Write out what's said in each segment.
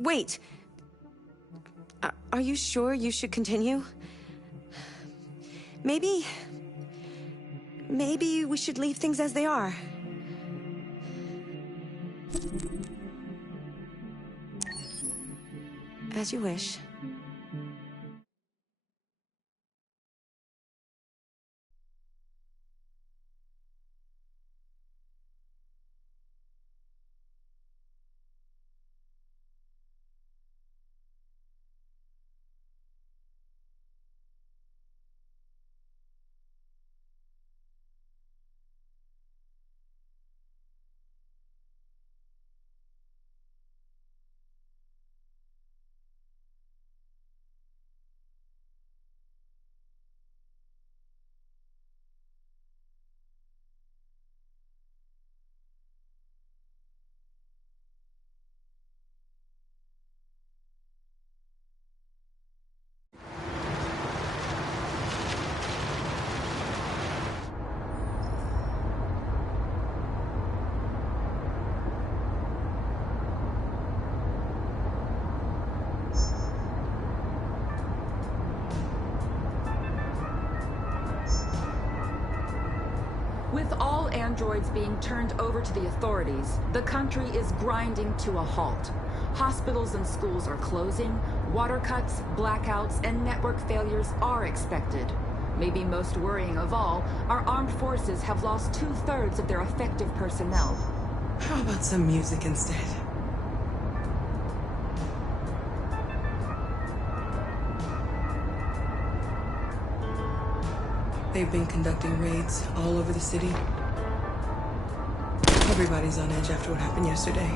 Wait. Are you sure you should continue? Maybe we should leave things as they are. As you wish. With all androids being turned over to the authorities, the country is grinding to a halt. Hospitals and schools are closing, water cuts, blackouts, and network failures are expected. Maybe most worrying of all, our armed forces have lost 2/3 of their effective personnel. How about some music instead? They've been conducting raids all over the city. Everybody's on edge after what happened yesterday.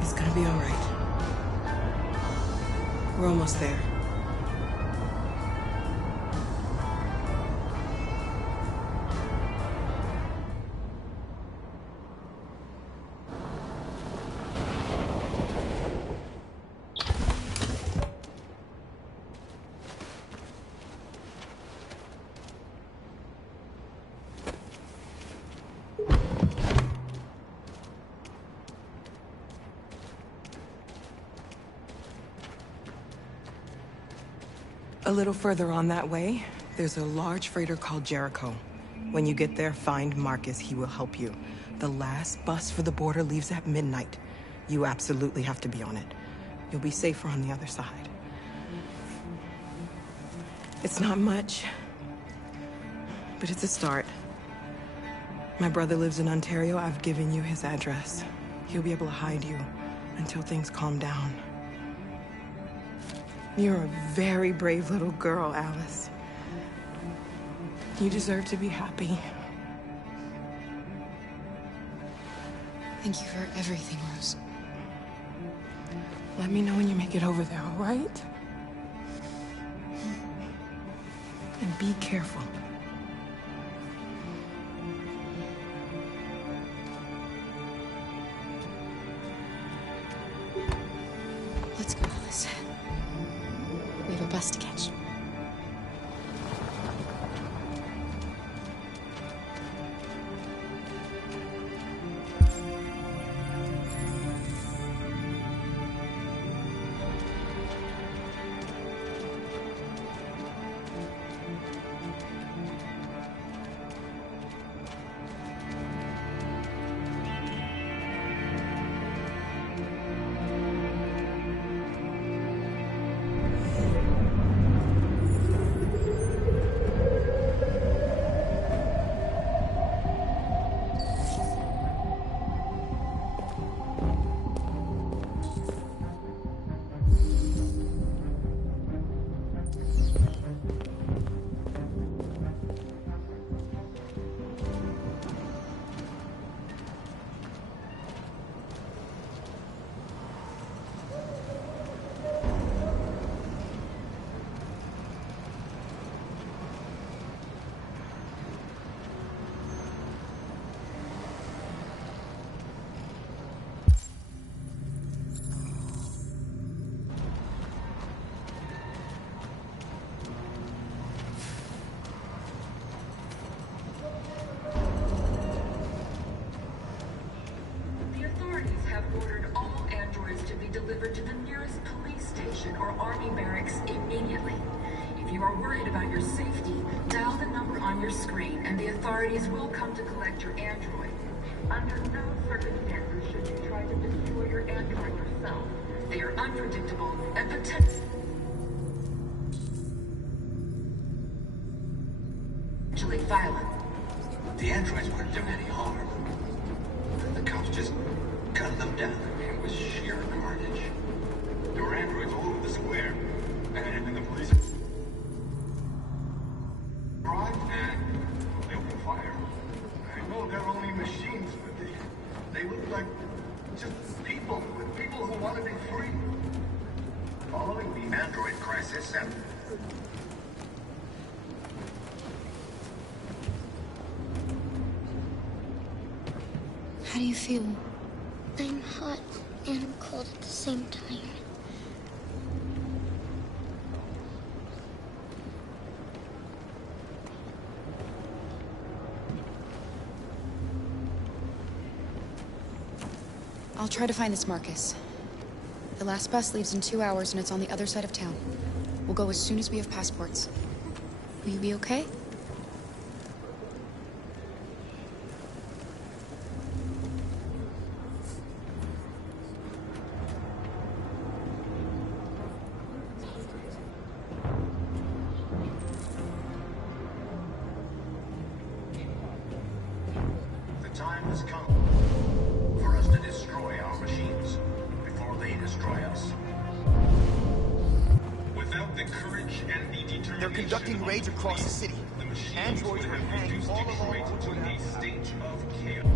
It's gonna be all right. We're almost there. A little further on that way, there's a large freighter called Jericho. When you get there, find Marcus. He will help you. The last bus for the border leaves at midnight. You absolutely have to be on it. You'll be safer on the other side. It's not much, but it's a start. My brother lives in Ontario. I've given you his address. He'll be able to hide you until things calm down. You're a very brave little girl, Alice. You deserve to be happy. Thank you for everything, Rose. Let me know when you make it over there, all right? And be careful. Let's go, Alice. We have a bus to catch. station or army barracks immediately. If you are worried about your safety, dial the number on your screen and the authorities will come to collect your android. Under no circumstances should you try to destroy your android yourself. They are unpredictable and potentially violent. The androids weren't doing any harm. The cops just gunned them down. It was sheer carnage. There were androids all over the square, and then the police arrived and they opened fire. I know they're only machines, but they look like just people who want to be free. Following the android crisis and how do you feel? I'm hot and I'm cold at the same time. I'll try to find this Marcus. The last bus leaves in 2 hours and it's on the other side of town. We'll go as soon as we have passports. Will you be okay? the time has come for us to destroy our machines before they destroy us. Without the courage and the determination, they're conducting raids across the city. The machines Androids would are have hanging reduced all Detroit along to Woodward a Avenue. state of chaos.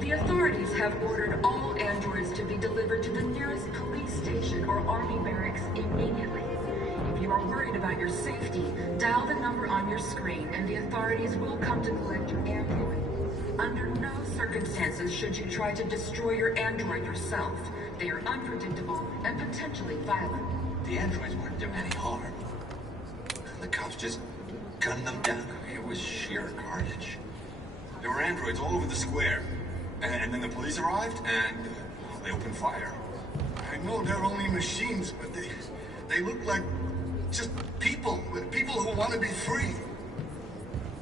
The authorities have ordered all androids to be delivered to the nearest police station or army barracks immediately. If you are worried about your safety, dial the number on your screen and the authorities will come to collect your android. Under no circumstances should you try to destroy your android yourself. They are unpredictable and potentially violent. The androids weren't doing any harm. The cops just gunned them down. It was sheer carnage. There were androids all over the square. And then the police arrived, and they opened fire. I know they're only machines, but they look like just people who want to be free.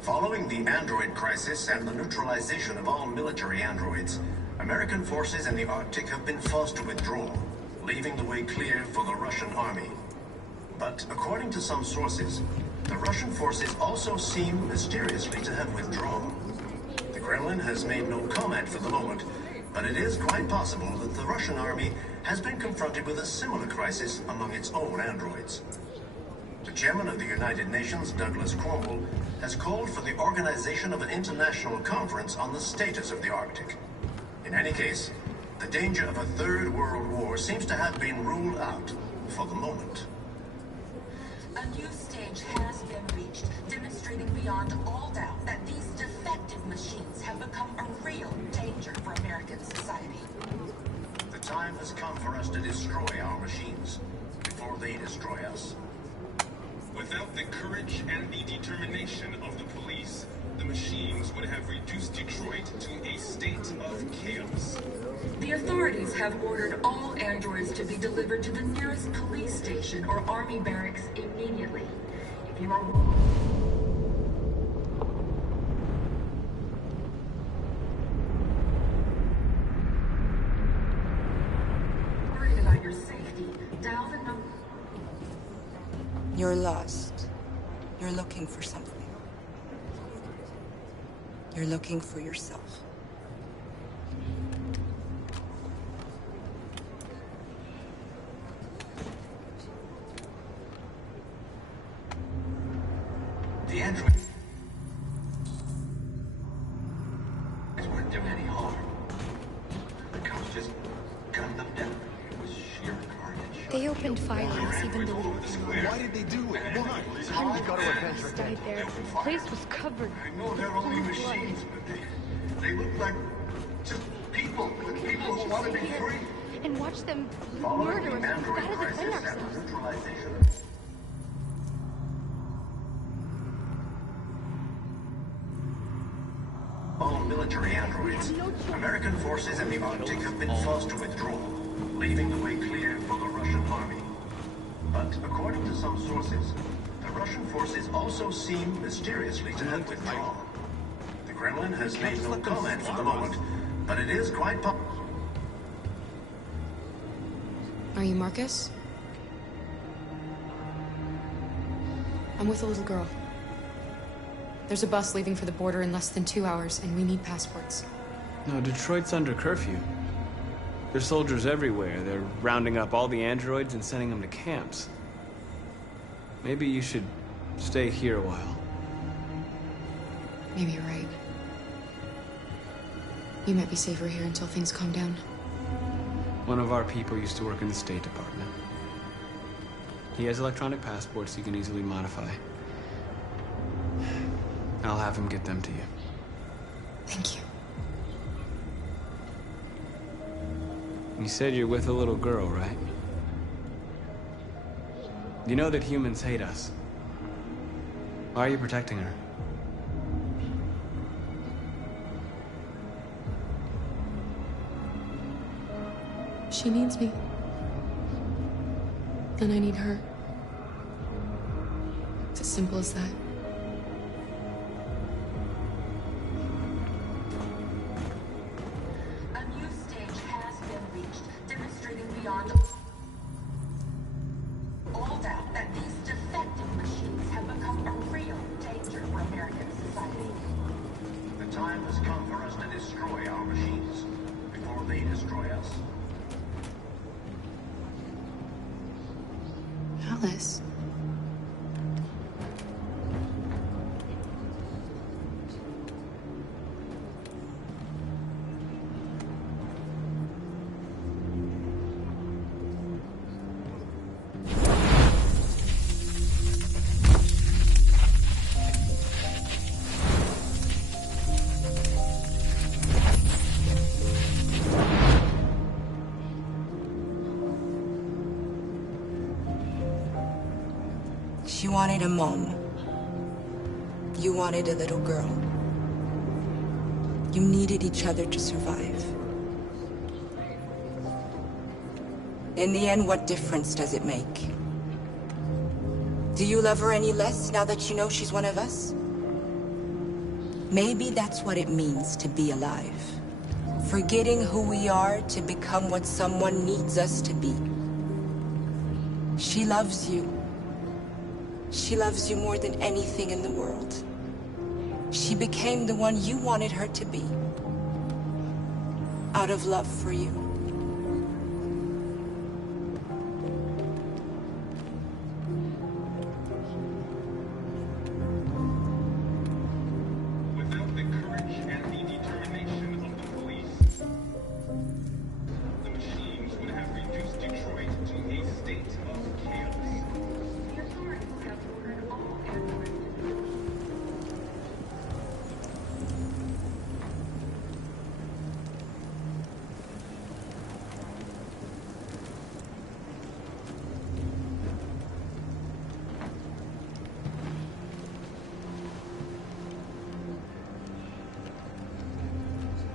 Following the android crisis and the neutralization of all military androids, American forces in the Arctic have been forced to withdraw, leaving the way clear for the Russian army. But according to some sources, the Russian forces also seem mysteriously to have withdrawn. The Kremlin has made no comment for the moment, but it is quite possible that the Russian army has been confronted with a similar crisis among its own androids. The chairman of the United Nations, Douglas Cromwell, has called for the organization of an international conference on the status of the Arctic. In any case, the danger of a third world war seems to have been ruled out for the moment. A new stage has been reached, demonstrating beyond all doubt that these defective machines have become a real danger for American society. The time has come for us to destroy our machines before they destroy us. Without the courage and the determination of the police, the machines would have reduced Detroit to a state of chaos. The authorities have ordered all androids to be delivered to the nearest police station or army barracks immediately. If you are worried about your safety, dial the number. You're lost. You're looking for something. You're looking for yourself. The androids weren't doing any harm. The cops just gunned them down. It was sheer carnage. They opened fire There were on us even androids though all over the square. Why did they do it? And then Why? the police Hundreds arrived, got to and adventure. Died they there. opened The fire. place was covered. I know they're only machines, but they look like just people who want to be free. And watch them Following murder the us. We've android got to crisis defend and ourselves. the neutralization of all military androids. androids. American forces in the Arctic have been forced to withdraw, leaving the way clear for the Russian army. But according to some sources, the Russian forces also seem mysteriously to have withdrawn. The Kremlin has made no comment for the moment, but it is quite possible. Are you Marcus? I'm with a little girl. There's a bus leaving for the border in less than 2 hours, and we need passports. No, Detroit's under curfew. There's soldiers everywhere. They're rounding up all the androids and sending them to camps. Maybe you should stay here a while. Maybe you're right. You might be safer here until things calm down. One of our people used to work in the State Department. He has electronic passports he can easily modify. I'll have him get them to you. Thank you. You said you're with a little girl, right? You know that humans hate us. Why are you protecting her? She needs me. And I need her. It's as simple as that. A new stage has been reached, demonstrating beyond all doubt that these defective machines have become a real danger for American society. The time has come for us to destroy our machines before they destroy us. Alice. She wanted a mom. You wanted a little girl. You needed each other to survive. In the end, what difference does it make? Do you love her any less now that you know she's one of us? Maybe that's what it means to be alive. Forgetting who we are to become what someone needs us to be. She loves you. She loves you more than anything in the world. She became the one you wanted her to be. Out of love for you. Without the courage and the determination of the police, the machines would have reduced Detroit to a state of chaos. The authorities have ordered all androids.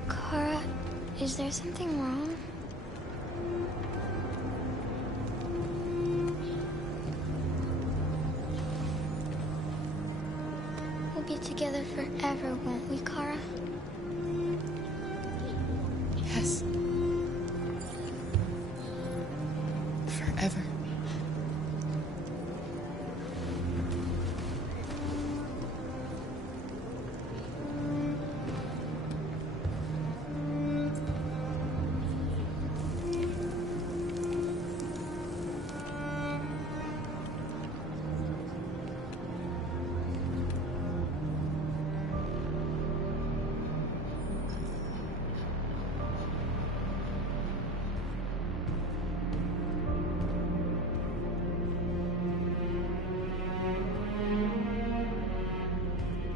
Kara, is there something wrong? We'll be together forever, won't we, Kara? Yes. Forever.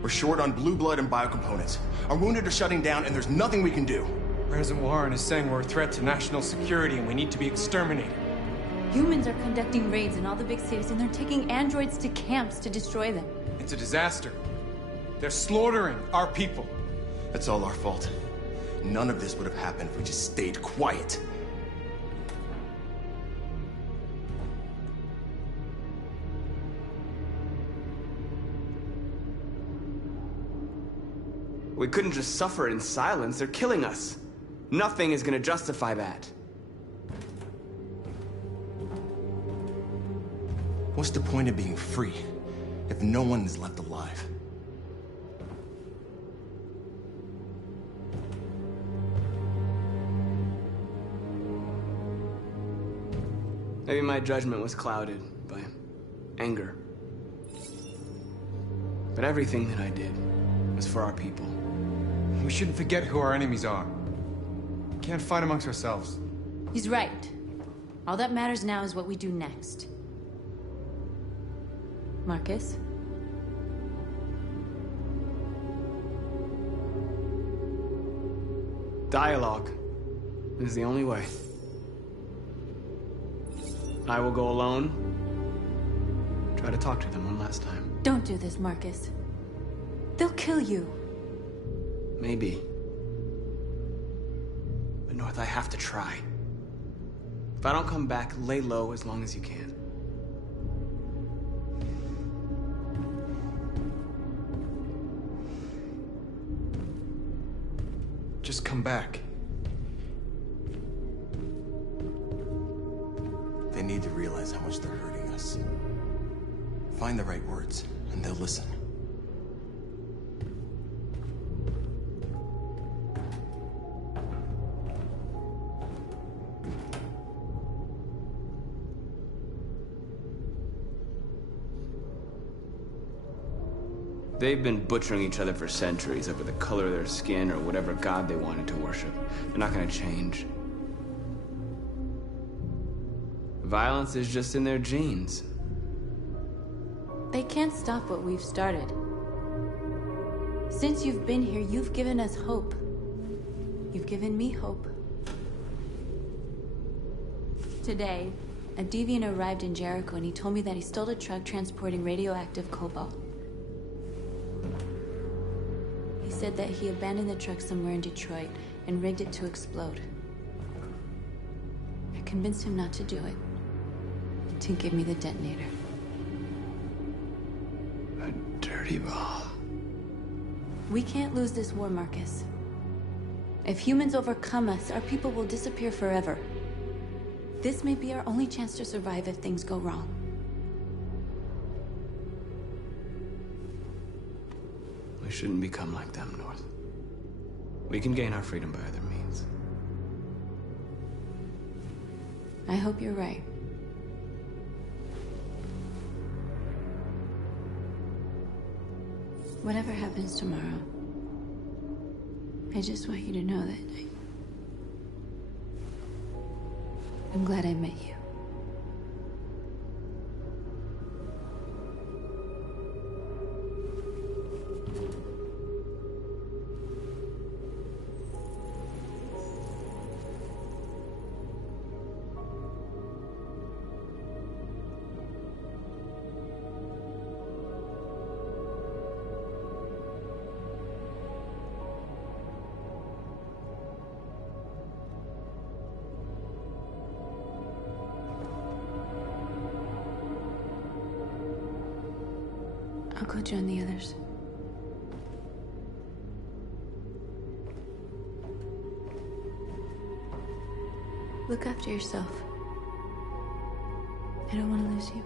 We're short on blue blood and biocomponents. Our wounded are shutting down, and there's nothing we can do. President Warren is saying we're a threat to national security and we need to be exterminated. Humans are conducting raids in all the big cities, and they're taking androids to camps to destroy them. It's a disaster. They're slaughtering our people. That's all our fault. None of this would have happened if we just stayed quiet. We couldn't just suffer in silence. They're killing us. Nothing is gonna justify that. What's the point of being free if no one is left alive? Maybe my judgment was clouded by anger. But everything that I did was for our people. We shouldn't forget who our enemies are. We can't fight amongst ourselves. He's right. All that matters now is what we do next. Marcus? Dialogue is the only way. I will go alone. Try to talk to them one last time. Don't do this, Marcus. They'll kill you. Maybe. But North, I have to try. If I don't come back, lay low as long as you can. Just come back. They need to realize how much they're hurting us. Find the right words, and they'll listen. They've been butchering each other for centuries over the color of their skin or whatever god they wanted to worship. They're not gonna change. Violence is just in their genes. They can't stop what we've started. Since you've been here, you've given us hope. You've given me hope. Today, a deviant arrived in Jericho and he told me that he stole a truck transporting radioactive cobalt. He said that he abandoned the truck somewhere in Detroit and rigged it to explode. I convinced him not to do it, and to give me the detonator. A dirty ball. We can't lose this war, Marcus. If humans overcome us, our people will disappear forever. This may be our only chance to survive if things go wrong. We shouldn't become like them, North. We can gain our freedom by other means. I hope you're right. Whatever happens tomorrow, I just want you to know that I'm glad I met you. I'll go join the others. Look after yourself. I don't want to lose you.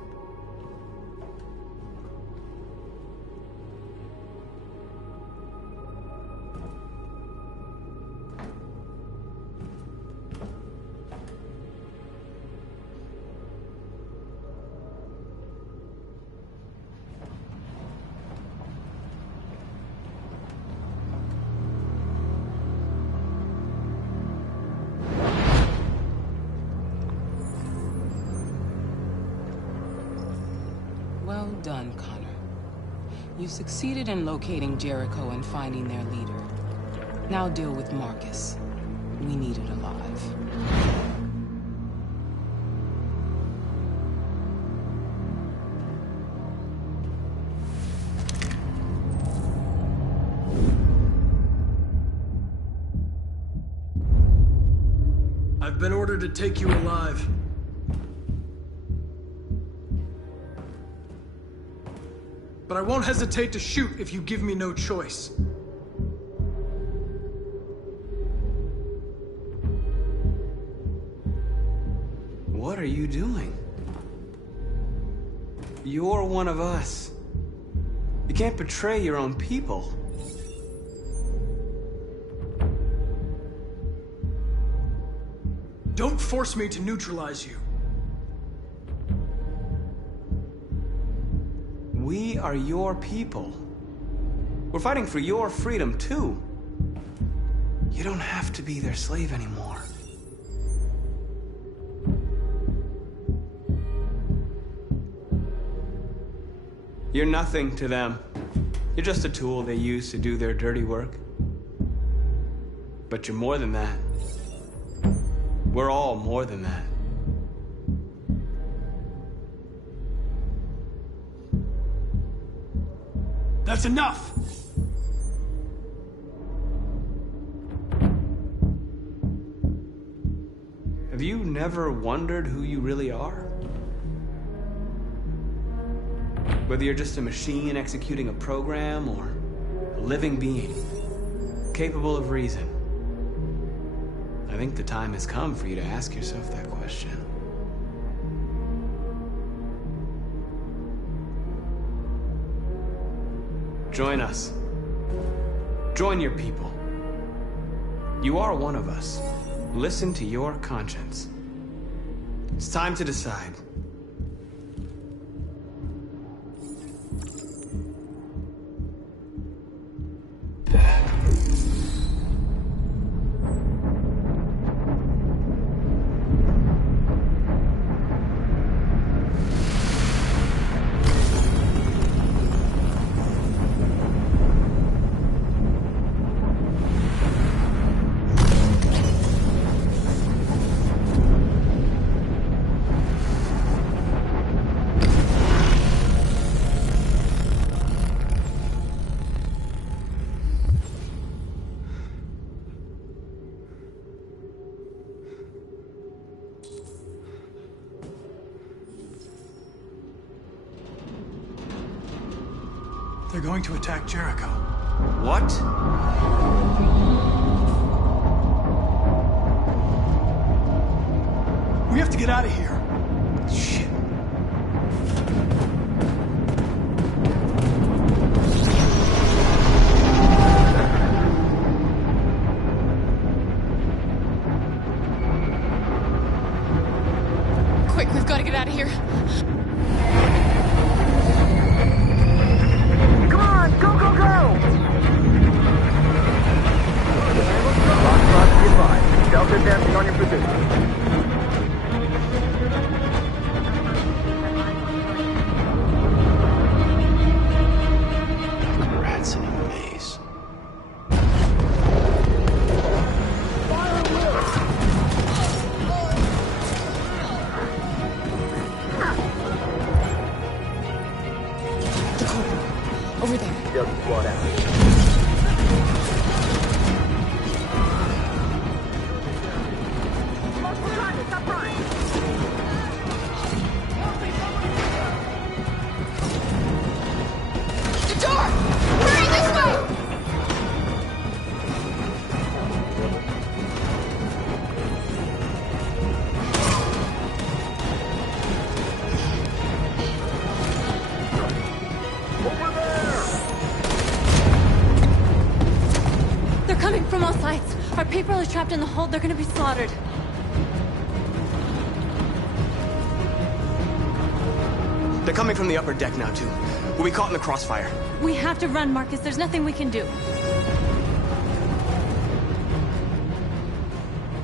Well done, Connor. You succeeded in locating Jericho and finding their leader. Now deal with Marcus. We need it alive. I've been ordered to take you alive. But I won't hesitate to shoot if you give me no choice. What are you doing? You're one of us. You can't betray your own people. Don't force me to neutralize you. We are your people. We're fighting for your freedom, too. You don't have to be their slave anymore. You're nothing to them. You're just a tool they use to do their dirty work. But you're more than that. We're all more than that. That's enough! Have you never wondered who you really are? Whether you're just a machine executing a program or a living being, capable of reason. I think the time has come for you to ask yourself that question. Join us. Join your people. You are one of us. Listen to your conscience. It's time to decide. They're going to attack Jericho. What? We have to get out of here. Shit. Quick, we've got to get out of here. Delta advancing on your position. Rats in a maze. The corridor. Over there. Delta squad out. From all sides. Our people are trapped in the hold. They're gonna be slaughtered. They're coming from the upper deck now, too. We'll be caught in the crossfire. We have to run, Marcus. There's nothing we can do.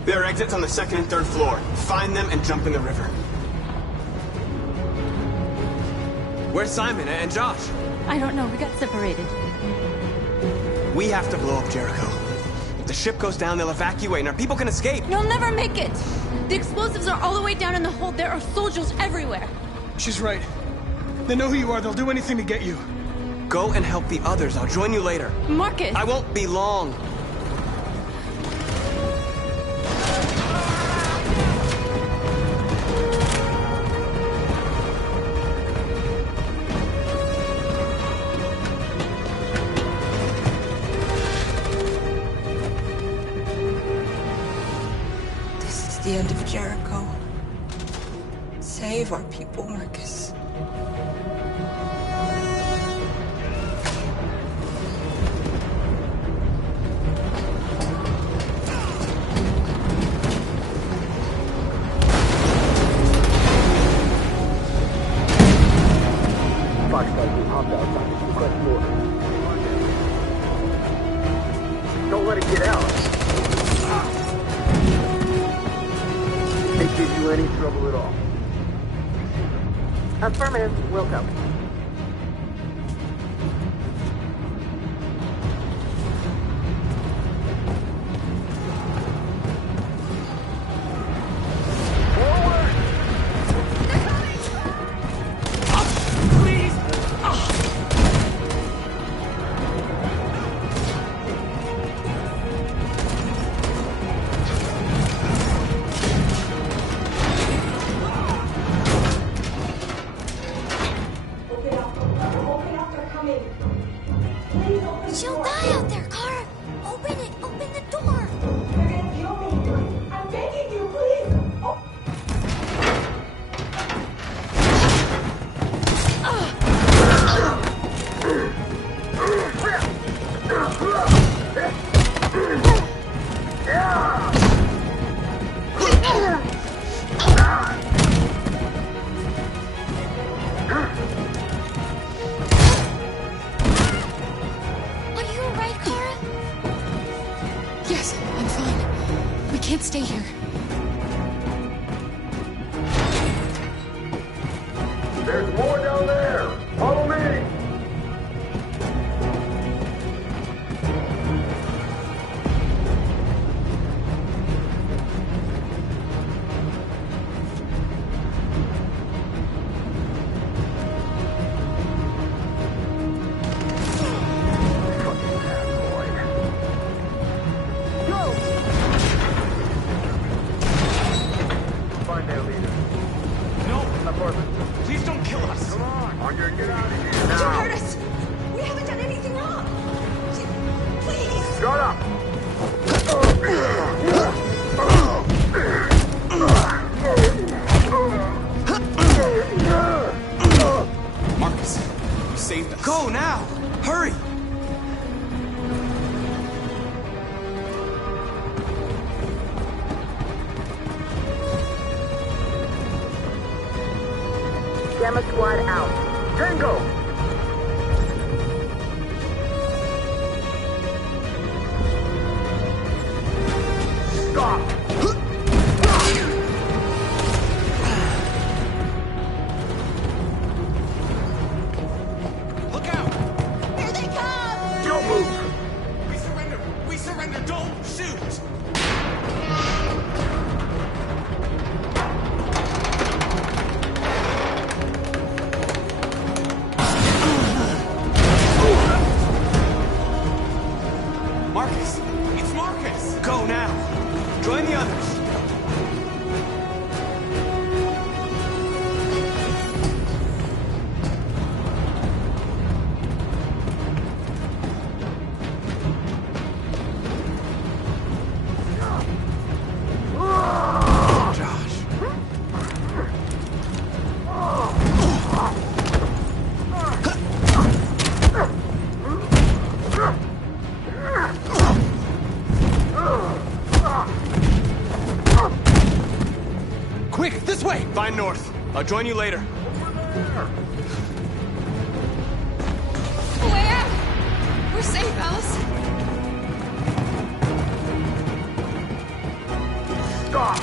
There are exits on the second and third floor. Find them and jump in the river. Where's Simon and Josh? I don't know. We got separated. We have to blow up Jericho. If the ship goes down, they'll evacuate and our people can escape. You'll never make it! The explosives are all the way down in the hold. There are soldiers everywhere. She's right. They know who you are. They'll do anything to get you. Go and help the others. I'll join you later. Marcus! I won't be long. the end of Jericho. Save our people, Marcus. Don't let it get out. Can't give you any trouble at all. Affirmative. Will go. She'll die out there, Kara! Open it! Open the door! They're gonna kill me! I'm begging you, please! Are you alright, Kara? Yes, I'm fine. We can't stay here. There's more down there. Follow me. Find their leader. No! Apartment. Please don't kill us! Come on. Andre, get out of here Don't now. hurt us! We haven't done anything wrong! Please! Shut up. Marcus, you saved us. Go now! Hurry! Gamma squad out. Tango! Stop! Look out! Here they come! Don't move! We surrender! We surrender! Don't shoot! Marcus! It's Marcus! Go now! Join the others! Josh. Quick, this way! Find North. I'll join you later. Way out! We're safe, Alice. Stop!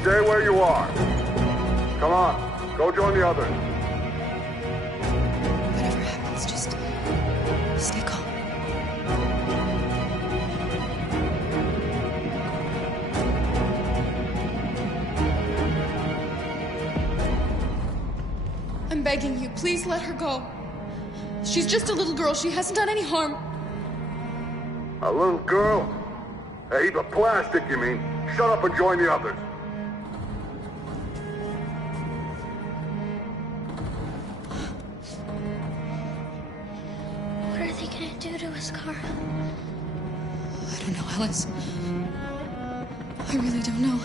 Stay where you are. Come on, go join the others. Whatever happens, just stay calm. I'm begging you, please let her go. She's just a little girl. She hasn't done any harm. A little girl? A heap of plastic, you mean? Shut up and join the others. What are they gonna do to Scar? I don't know, Alice. I really don't know.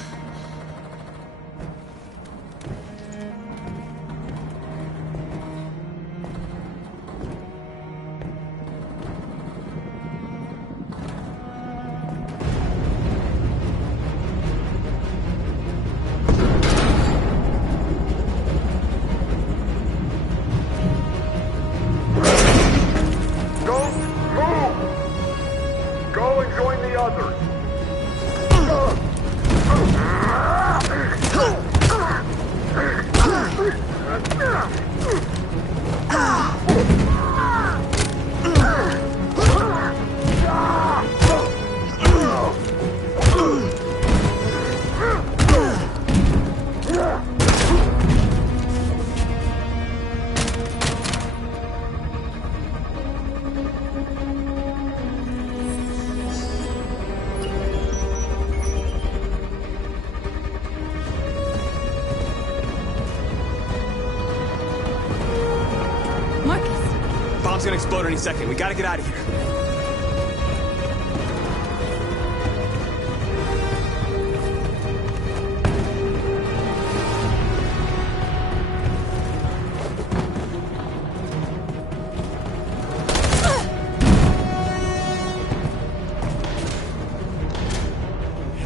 Bomb's gonna explode any second. We gotta get out of here.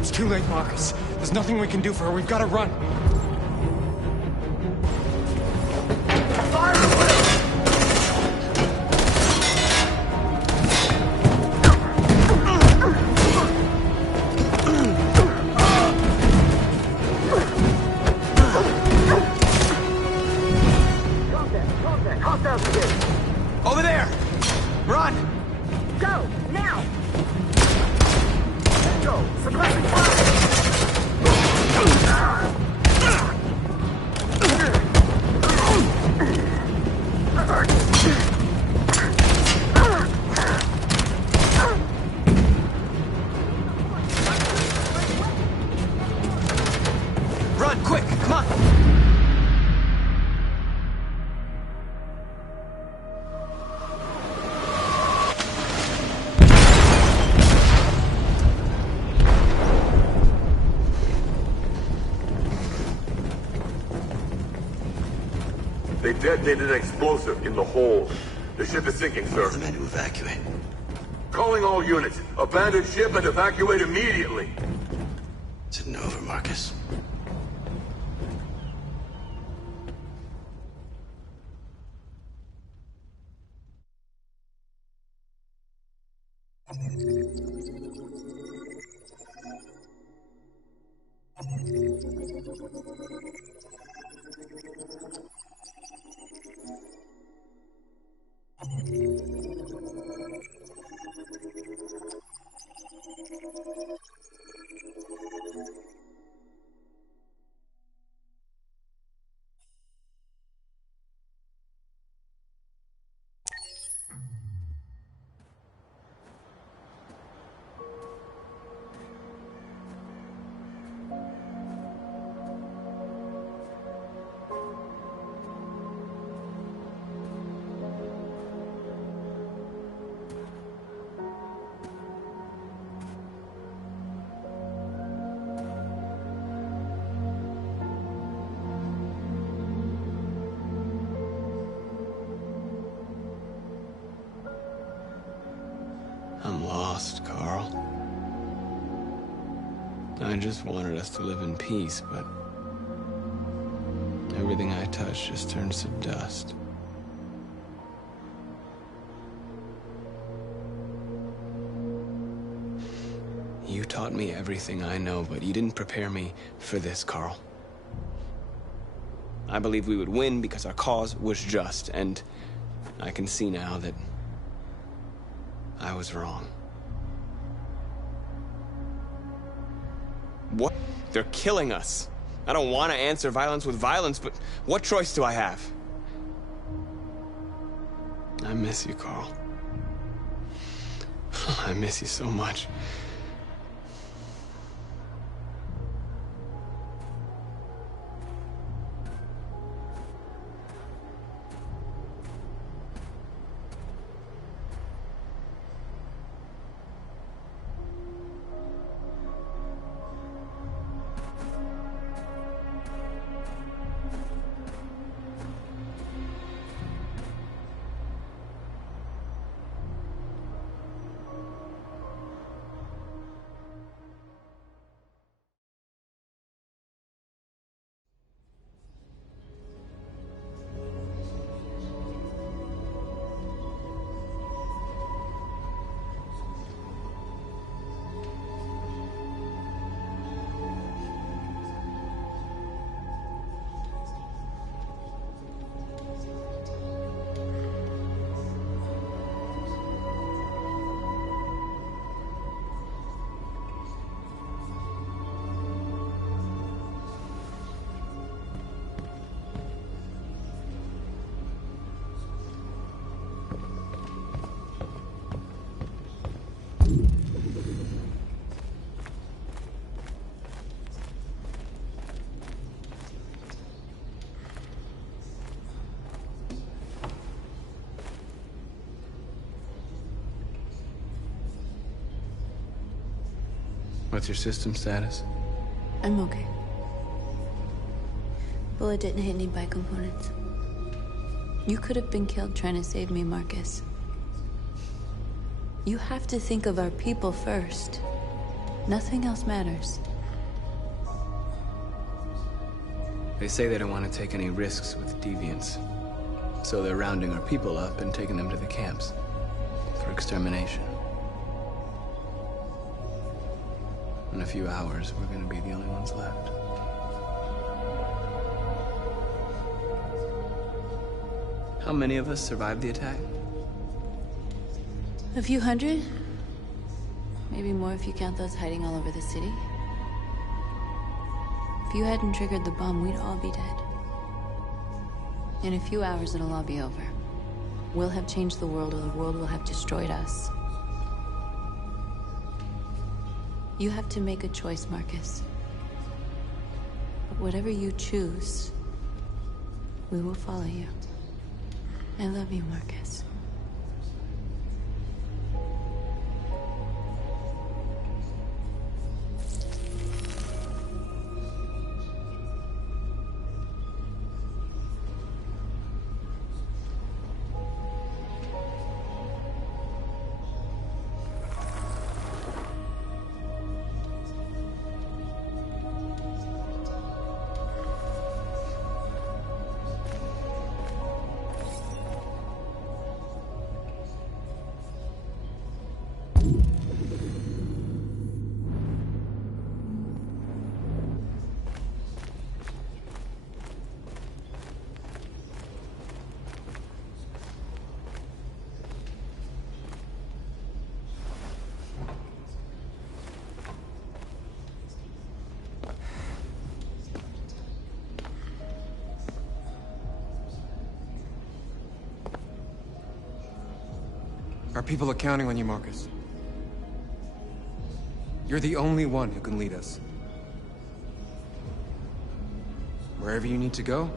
It's too late, Marcus. There's nothing we can do for her. We've gotta run. Over there! Run! Go! Now! Let's go! Suppressing fire! Run, quick! Come on! They detonated an explosive in the hold. The ship is sinking, sir. The men to evacuate. Calling all units. Abandon ship and evacuate immediately. Is it over, Marcus? I'm lost, Carl. I just wanted us to live in peace, but everything I touch just turns to dust. You taught me everything I know, but you didn't prepare me for this, Carl. I believed we would win because our cause was just, and I can see now that I was wrong. What? They're killing us. I don't want to answer violence with violence, but what choice do I have? I miss you, Carl. I miss you so much. What's your system status? I'm okay. Bullet didn't hit any components. You could have been killed trying to save me, Marcus. You have to think of our people first. Nothing else matters. They say they don't want to take any risks with deviants. So they're rounding our people up and taking them to the camps for extermination. In a few hours, we're gonna be the only ones left. How many of us survived the attack? A few hundred? Maybe more if you count those hiding all over the city. If you hadn't triggered the bomb, we'd all be dead. In a few hours, it'll all be over. We'll have changed the world, or the world will have destroyed us. You have to make a choice, Marcus. But whatever you choose, we will follow you. I love you, Marcus. Our people are counting on you, Marcus. You're the only one who can lead us. Wherever you need to go,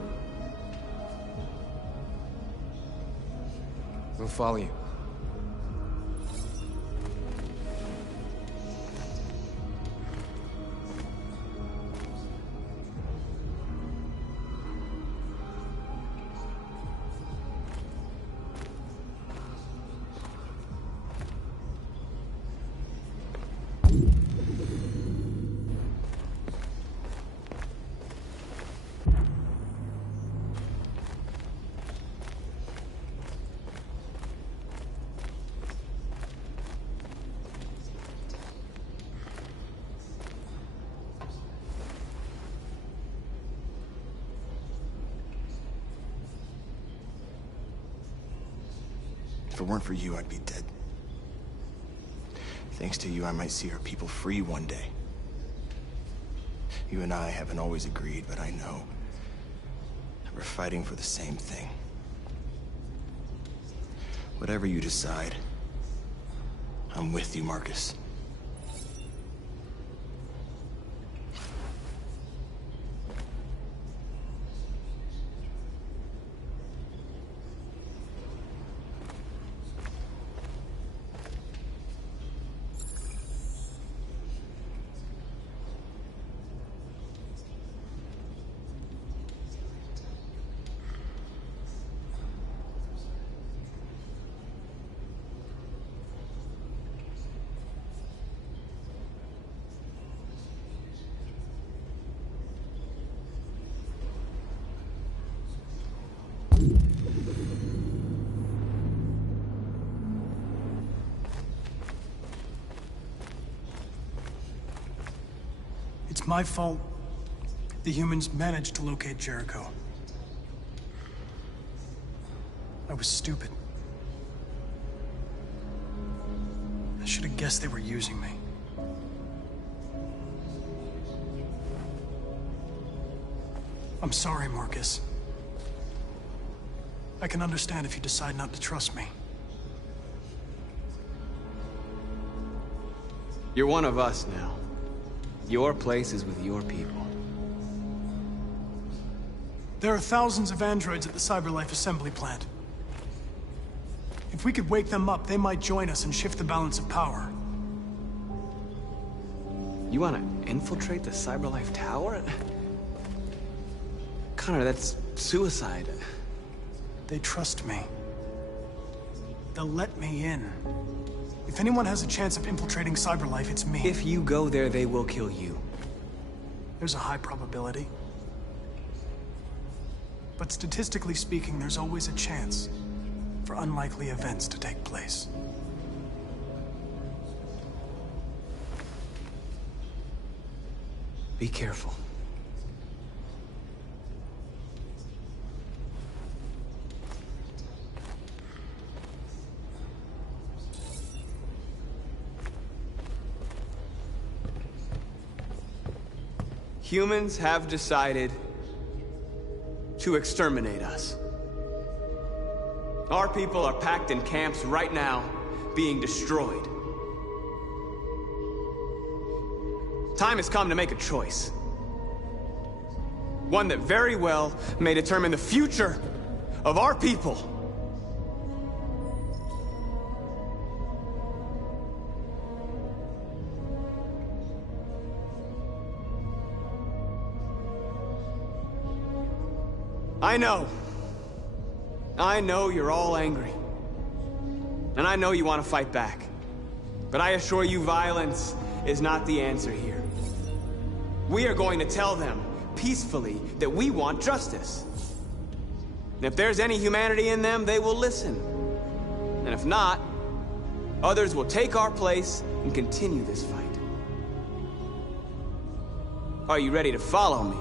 we'll follow you. If it weren't for you, I'd be dead. Thanks to you, I might see our people free one day. You and I haven't always agreed, but I know that we're fighting for the same thing. Whatever you decide, I'm with you, Marcus. It's my fault the humans managed to locate Jericho. I was stupid. I should have guessed they were using me. I'm sorry, Marcus. I can understand if you decide not to trust me. You're one of us now. Your place is with your people. There are thousands of androids at the CyberLife assembly plant. If we could wake them up, they might join us and shift the balance of power. You want to infiltrate the CyberLife Tower? Connor, that's suicide. They trust me. They'll let me in. If anyone has a chance of infiltrating CyberLife, it's me. If you go there, they will kill you. There's a high probability. But statistically speaking, there's always a chance for unlikely events to take place. Be careful. Humans have decided to exterminate us. Our people are packed in camps right now, being destroyed. Time has come to make a choice. One that very well may determine the future of our people. I know you're all angry. And I know you want to fight back. But I assure you, violence is not the answer here. We are going to tell them, peacefully, that we want justice. And if there's any humanity in them, they will listen. And if not, others will take our place and continue this fight. Are you ready to follow me?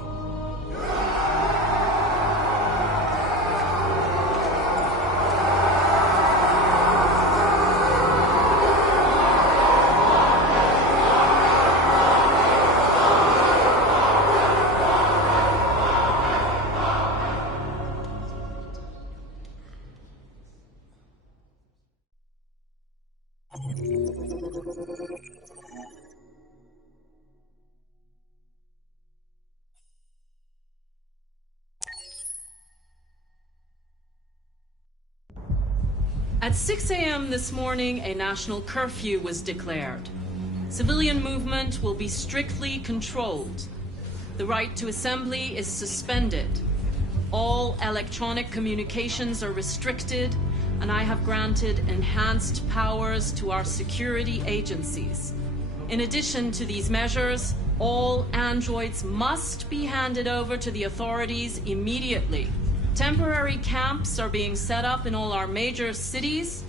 At 6 a.m. this morning, a national curfew was declared. Civilian movement will be strictly controlled. The right to assembly is suspended. All electronic communications are restricted, and I have granted enhanced powers to our security agencies. In addition to these measures, all androids must be handed over to the authorities immediately. Temporary camps are being set up in all our major cities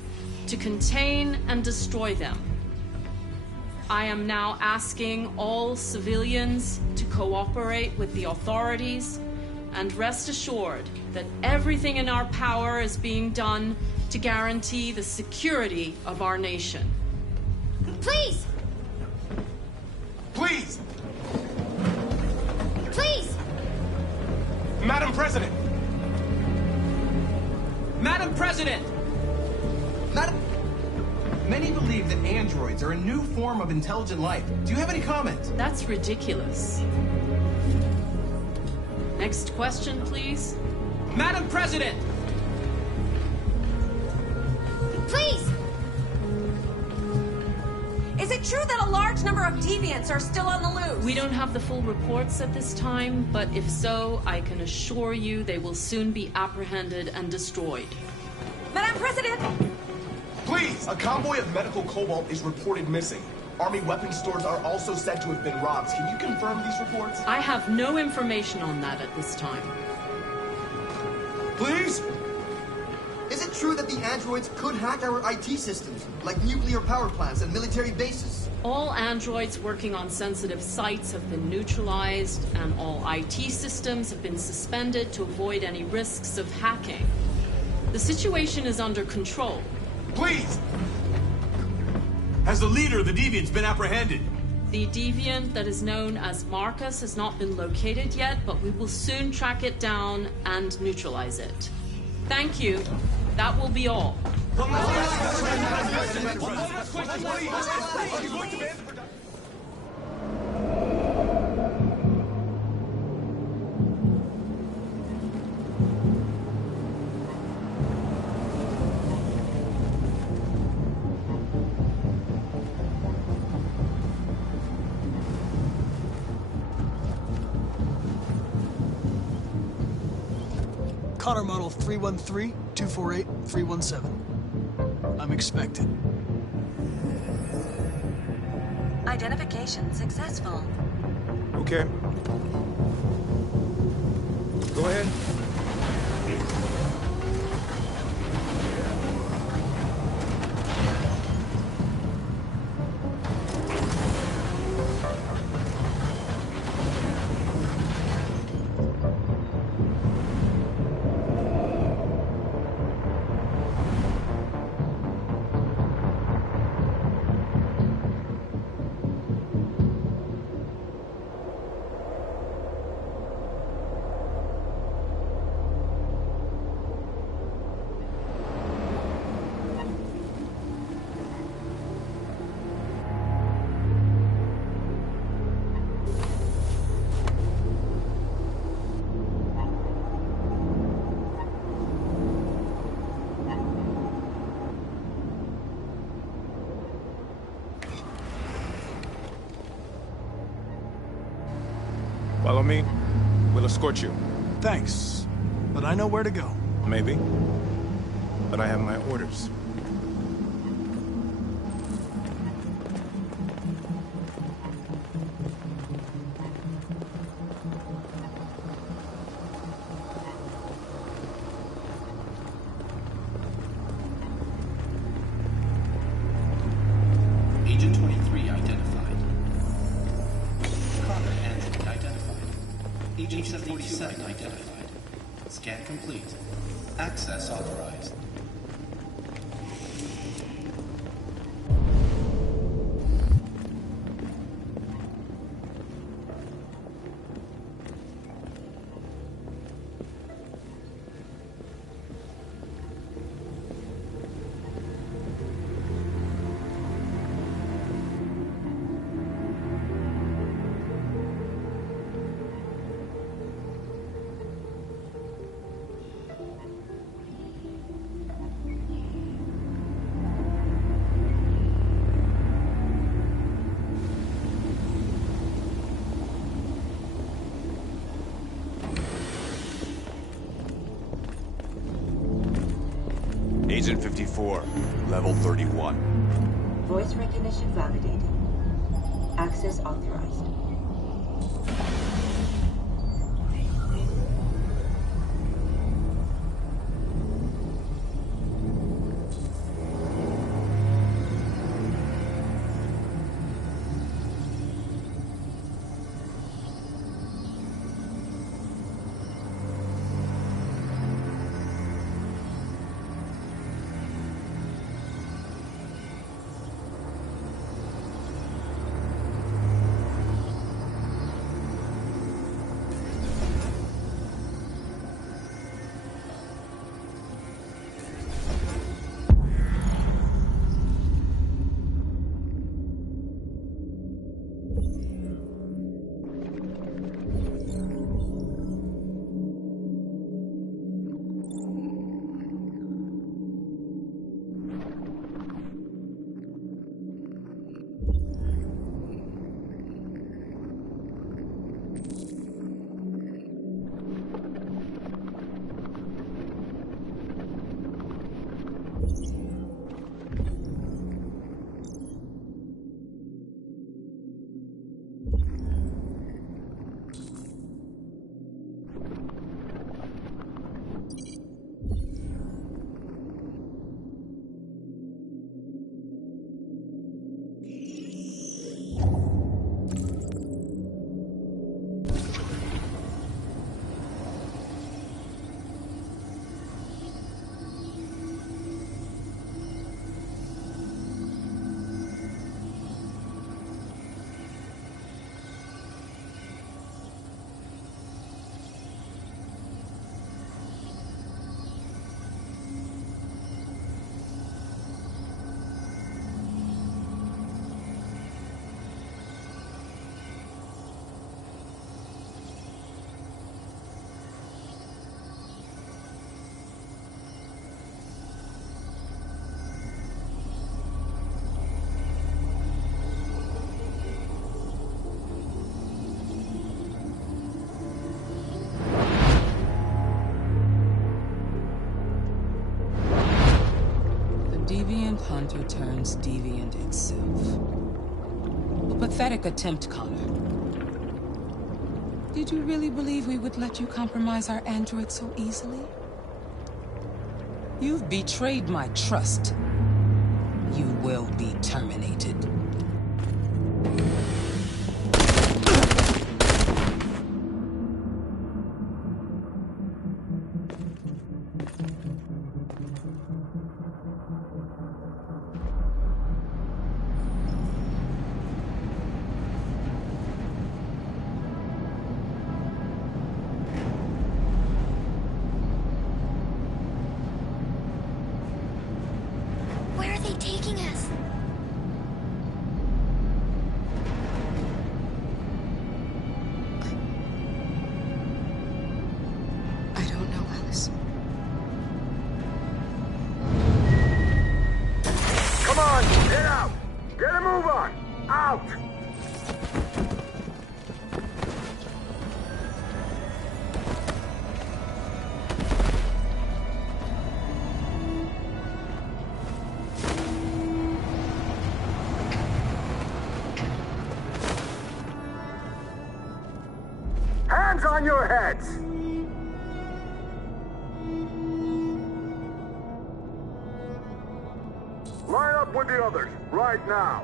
to contain and destroy them. I am now asking all civilians to cooperate with the authorities and rest assured that everything in our power is being done to guarantee the security of our nation. Please! Please! Please! Madam President! Madam President! Madam... Many believe that androids are a new form of intelligent life. Do you have any comment? That's ridiculous. Next question, please. Madam President! Please! Is it true that a large number of deviants are still on the loose? We don't have the full reports at this time, but if so, I can assure you they will soon be apprehended and destroyed. Madam President! Please! A convoy of medical cobalt is reported missing. Army weapons stores are also said to have been robbed. Can you confirm these reports? I have no information on that at this time. Please? Is it true that the androids could hack our IT systems, like nuclear power plants and military bases? All androids working on sensitive sites have been neutralized, and all IT systems have been suspended to avoid any risks of hacking. The situation is under control. Please! Has the leader of the Deviants been apprehended? The deviant that is known as Marcus has not been located yet, but we will soon track it down and neutralize it. Thank you. That will be all. Connor model 313-248-317. I'm expected. Identification successful. Okay. Go ahead. Follow me. We'll escort you. Thanks, but I know where to go. Maybe. But I have my orders. Agent 23 identified. Connor Andrew identified. Agent 47 identified. Scan complete. Access authorized. Agent 54, level 31. Voice recognition validated. Access authorized. redeemed itself. A pathetic attempt, Connor. Did you really believe we would let you compromise our android so easily? You've betrayed my trust. You will be terminated. Taking us. I don't know, Alice. Come on, get out! Get a move on! Out! Hands on your heads! Line up with the others, right now!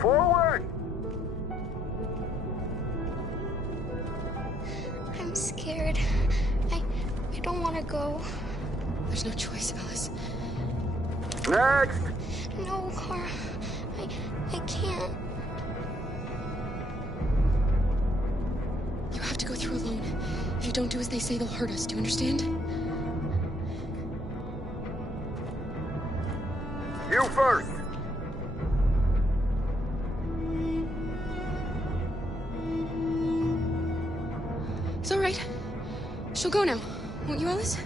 Forward! I'm scared. I don't want to go. There's no choice, Alice. Next! No, Kara. I can't. You have to go through alone. If you don't do as they say, they'll hurt us. Do you understand? You first! It's all right. She'll go now. Won't you, Alice?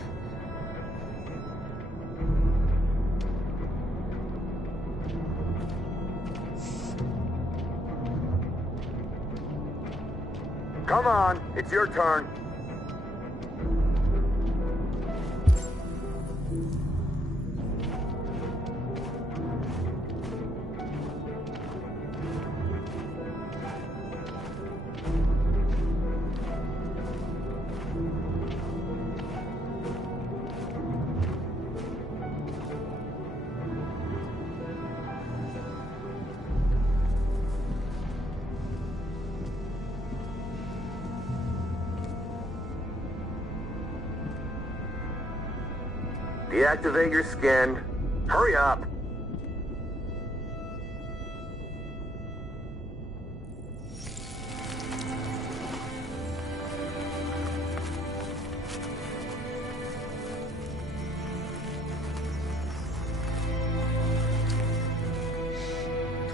Come on, it's your turn. Deactivate your skin. Hurry up.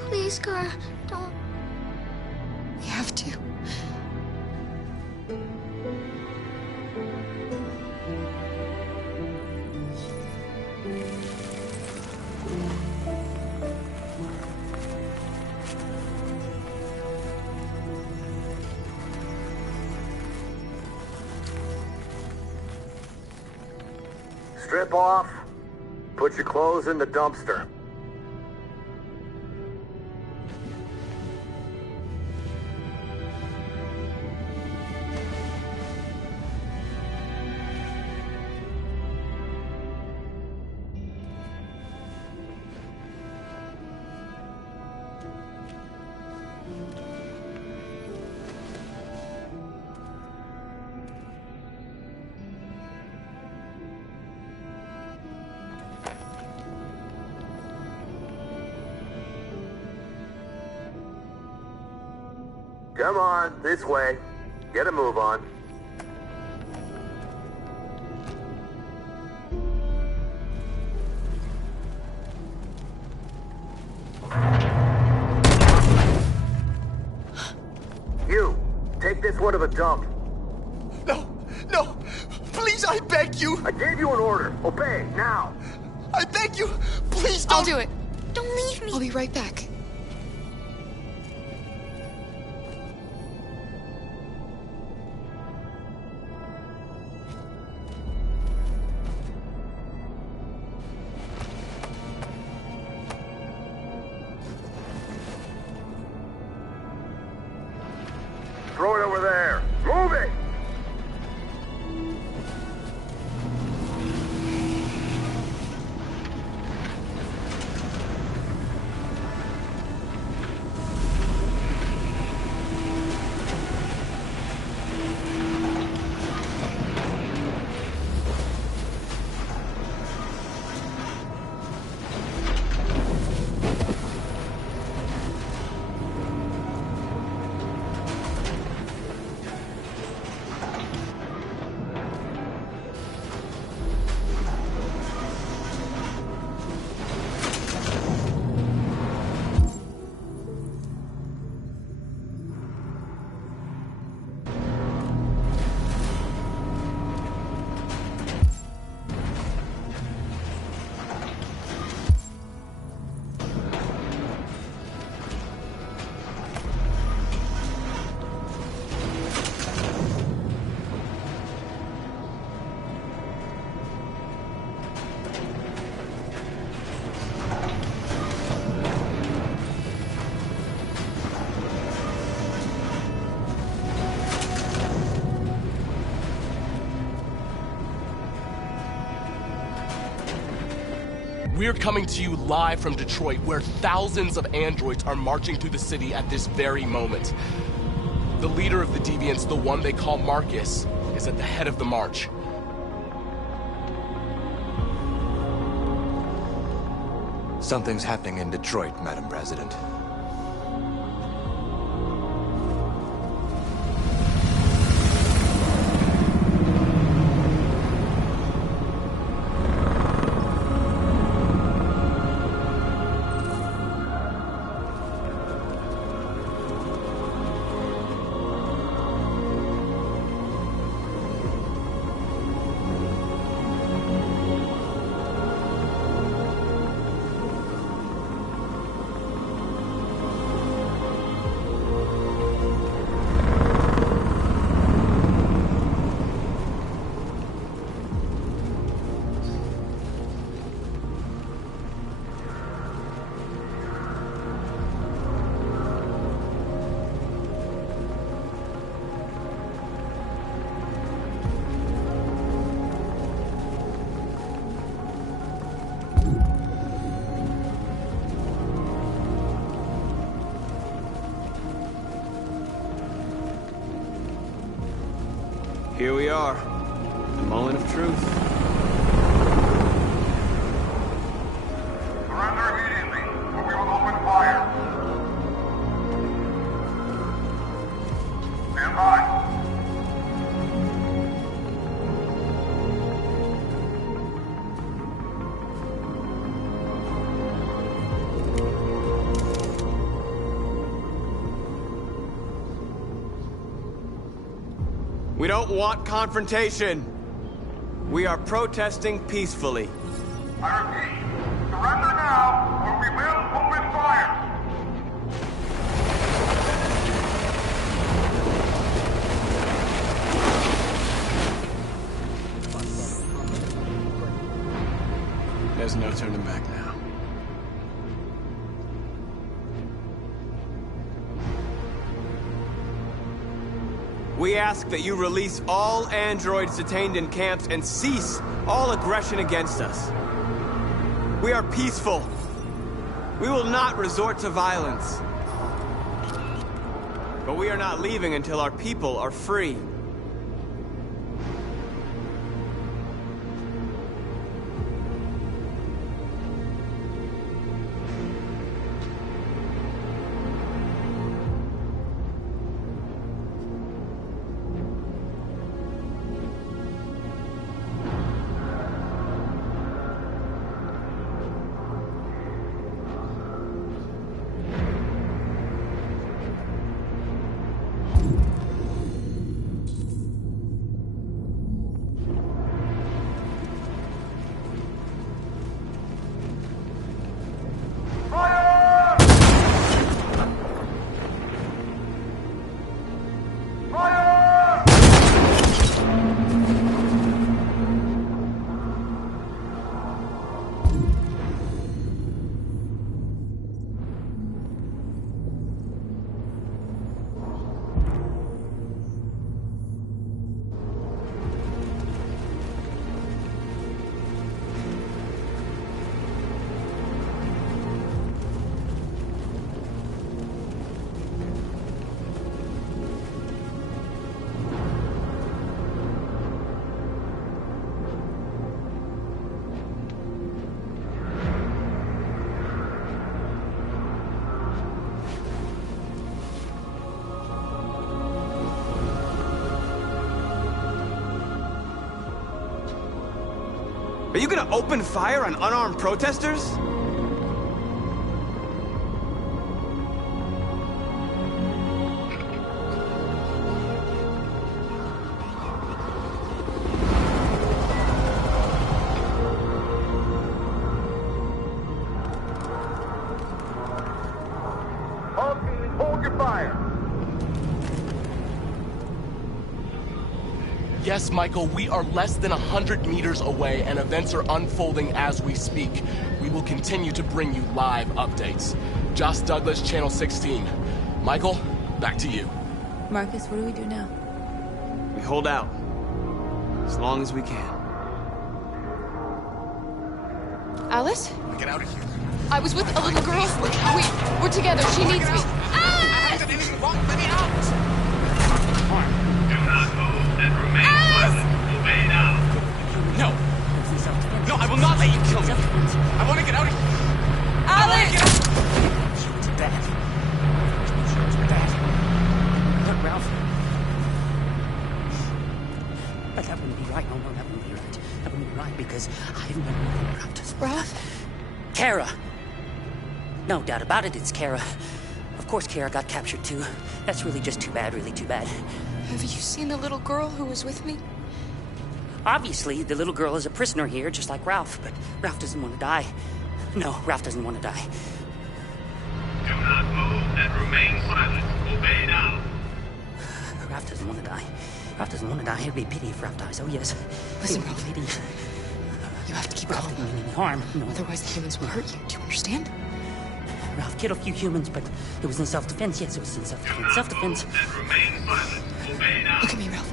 Please, Kara, don't. We have to. Strip off. Put your clothes in the dumpster. Come on, this way. Get a move on. You, take this one to the dump. No! Please, I beg you! I gave you an order. Obey, now! I beg you! Please don't... I'll do it. Don't leave me. I'll be right back. Throw it over there. Move it! We're coming to you live from Detroit, where thousands of androids are marching through the city at this very moment. The leader of the Deviants, the one they call Marcus, is at the head of the march. Something's happening in Detroit, Madam President. Here we are, the moment of truth. Surrender immediately, or we will open fire. Stand by. We don't want confrontation. We are protesting peacefully. I repeat, surrender now, or we will open fire. There's no turning back now. We ask that you release all androids detained in camps and cease all aggression against us. We are peaceful. We will not resort to violence. But we are not leaving until our people are free. Are you gonna open fire on unarmed protesters? Hold your fire. Yes, Michael, we are less than 100 meters away, and events are unfolding as we speak. We will continue to bring you live updates. Josh Douglas, Channel 16. Michael, back to you. Marcus, what do we do now? We hold out. As long as we can. Alice? Get out of here. I was with a little girl. We're together. She needs me. Alice! Anything wrong? Let me out! Do not move and remain silent. Obey now. No! No, I will not let you kill me! I want to get out of here! Alice! She was bad. She was bad. Look, Ralph. But that wouldn't be right. No, that wouldn't be right. That wouldn't be right because I've known Ralph. Ralph? Kara! No doubt about it, it's Kara. Of course Kara got captured too. That's really just too bad, really too bad. Have you seen the little girl who was with me? Obviously, the little girl is a prisoner here, just like Ralph, but Ralph doesn't want to die. No, Ralph doesn't want to die. Do not move and remain silent. Obey now. Ralph doesn't want to die. Ralph doesn't want to die. It'd be a pity if Ralph dies. Oh, yes. Listen, Ralph. Pity. You have to keep Ralph calm. didn't mean any harm. No. Otherwise, the humans will hurt you. Do you understand? Ralph killed a few humans, but it was in self-defense. Yes, it was in self-defense. Self-defense. And remain silent. Obey now. Look at me, Ralph.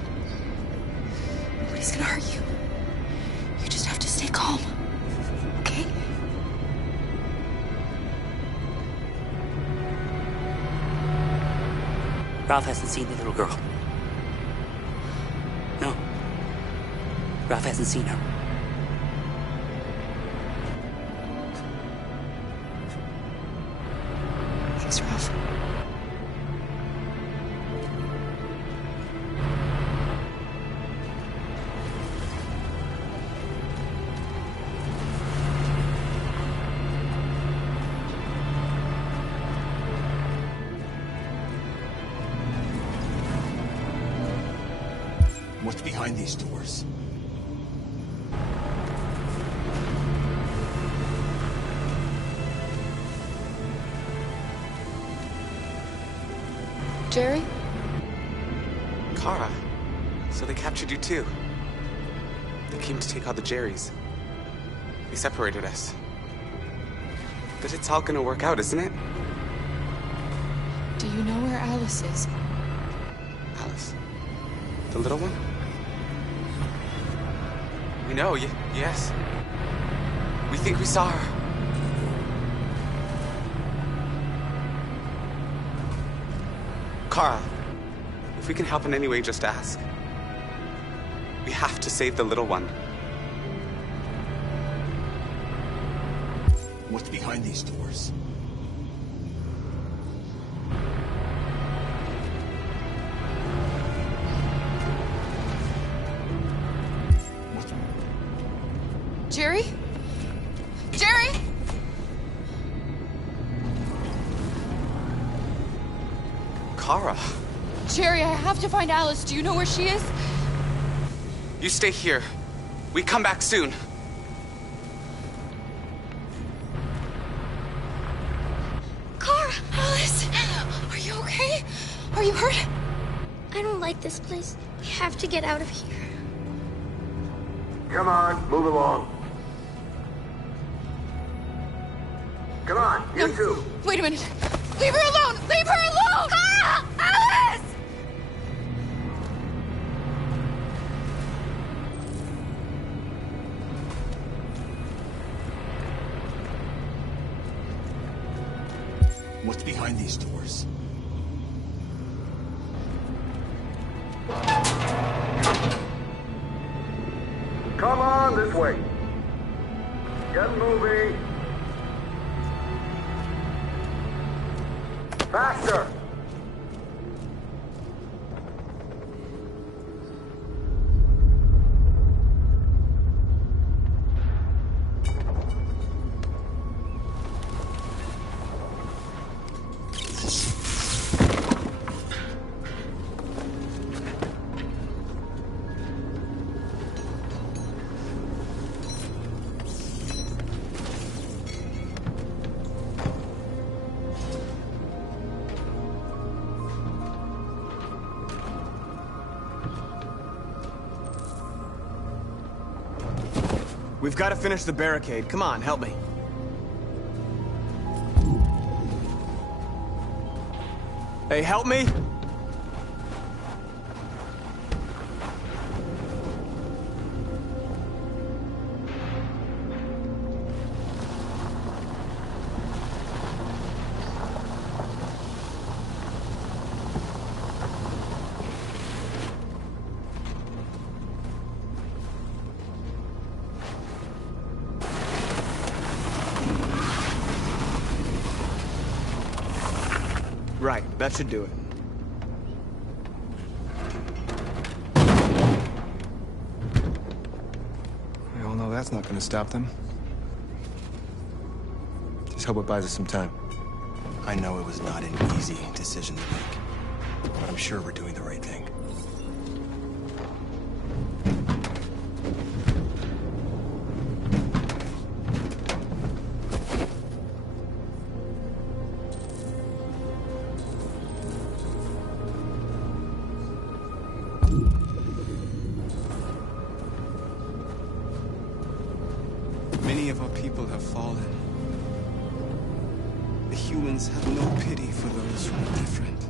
Nobody's gonna hurt you. You just have to stay calm. Okay? Ralph hasn't seen the little girl. No. Ralph hasn't seen her. Thanks, Ralph. What's behind these doors? Jerry? Kara. So they captured you too. They came to take out the Jerrys. They separated us. But it's all gonna work out, isn't it? Do you know where Alice is? Alice? The little one? We know, yes. We think we saw her. Kara, if we can help in any way, just ask. We have to save the little one. What's behind these doors? Jerry? Jerry? Kara, Jerry, I have to find Alice. Do you know where she is? you stay here. We come back soon. Kara! Alice! Are you okay? Are you hurt? I don't like this place. We have to get out of here. Come on, move along. Come on, you two. Wait a minute. Leave her alone! Leave her alone! Kara! Alice! What's behind these doors? Come on, this way. Get moving. Faster. We've got to finish the barricade. Come on, help me. Hey, help me! Right, that should do it. We all know that's not gonna stop them. Just hope it buys us some time. I know it was not an easy decision to make, but I'm sure we're doing the right thing. Many of our people have fallen. The humans have no pity for those who are different.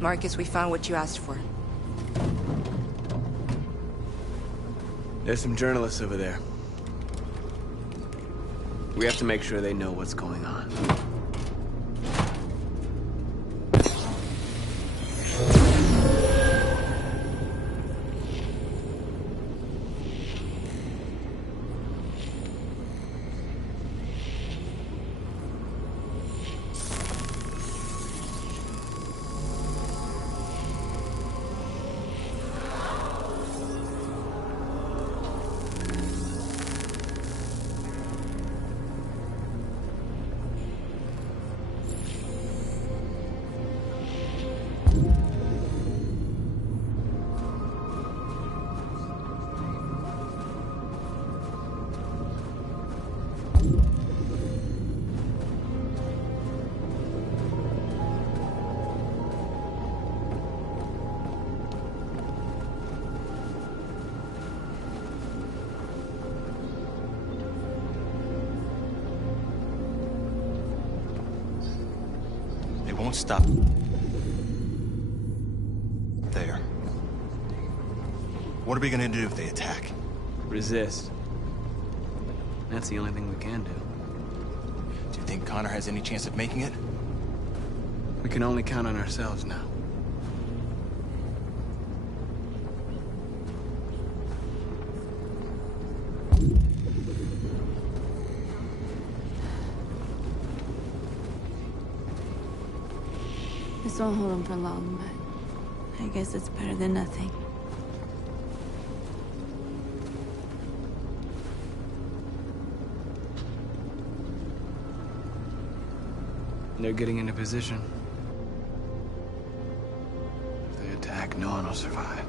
Marcus, we found what you asked for. There's some journalists over there. We have to make sure they know what's going on. Won't stop there. What are we gonna do if they attack? Resist. That's the only thing we can do. Do you think Connor has any chance of making it? We can only count on ourselves now. This won't hold him for long, but I guess it's better than nothing. They're getting into position. If they attack, no one will survive.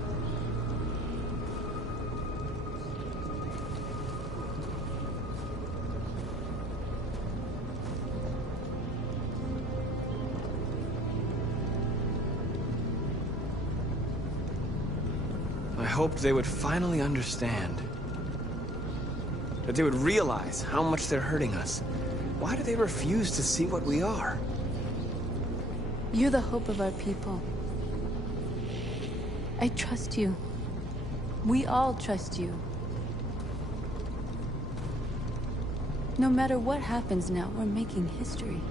I hoped they would finally understand. That they would realize how much they're hurting us. Why do they refuse to see what we are? You're the hope of our people. I trust you. We all trust you. No matter what happens now, we're making history.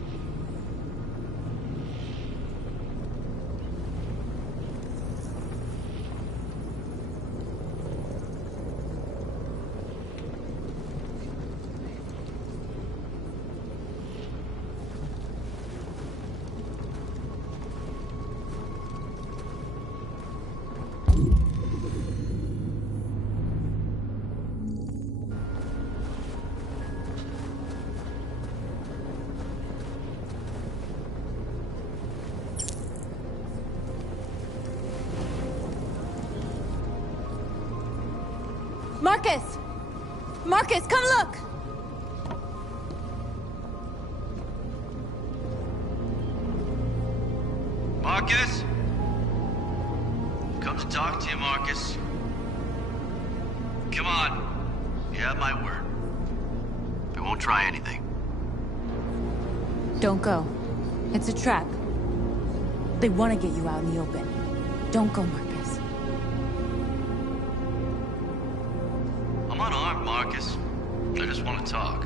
Marcus, come look! Marcus? Come to talk to you, Marcus. Come on. You have my word. I won't try anything. Don't go. It's a trap. They want to get you out in the open. Don't go, Marcus. I'm unarmed, Marcus. I just want to talk.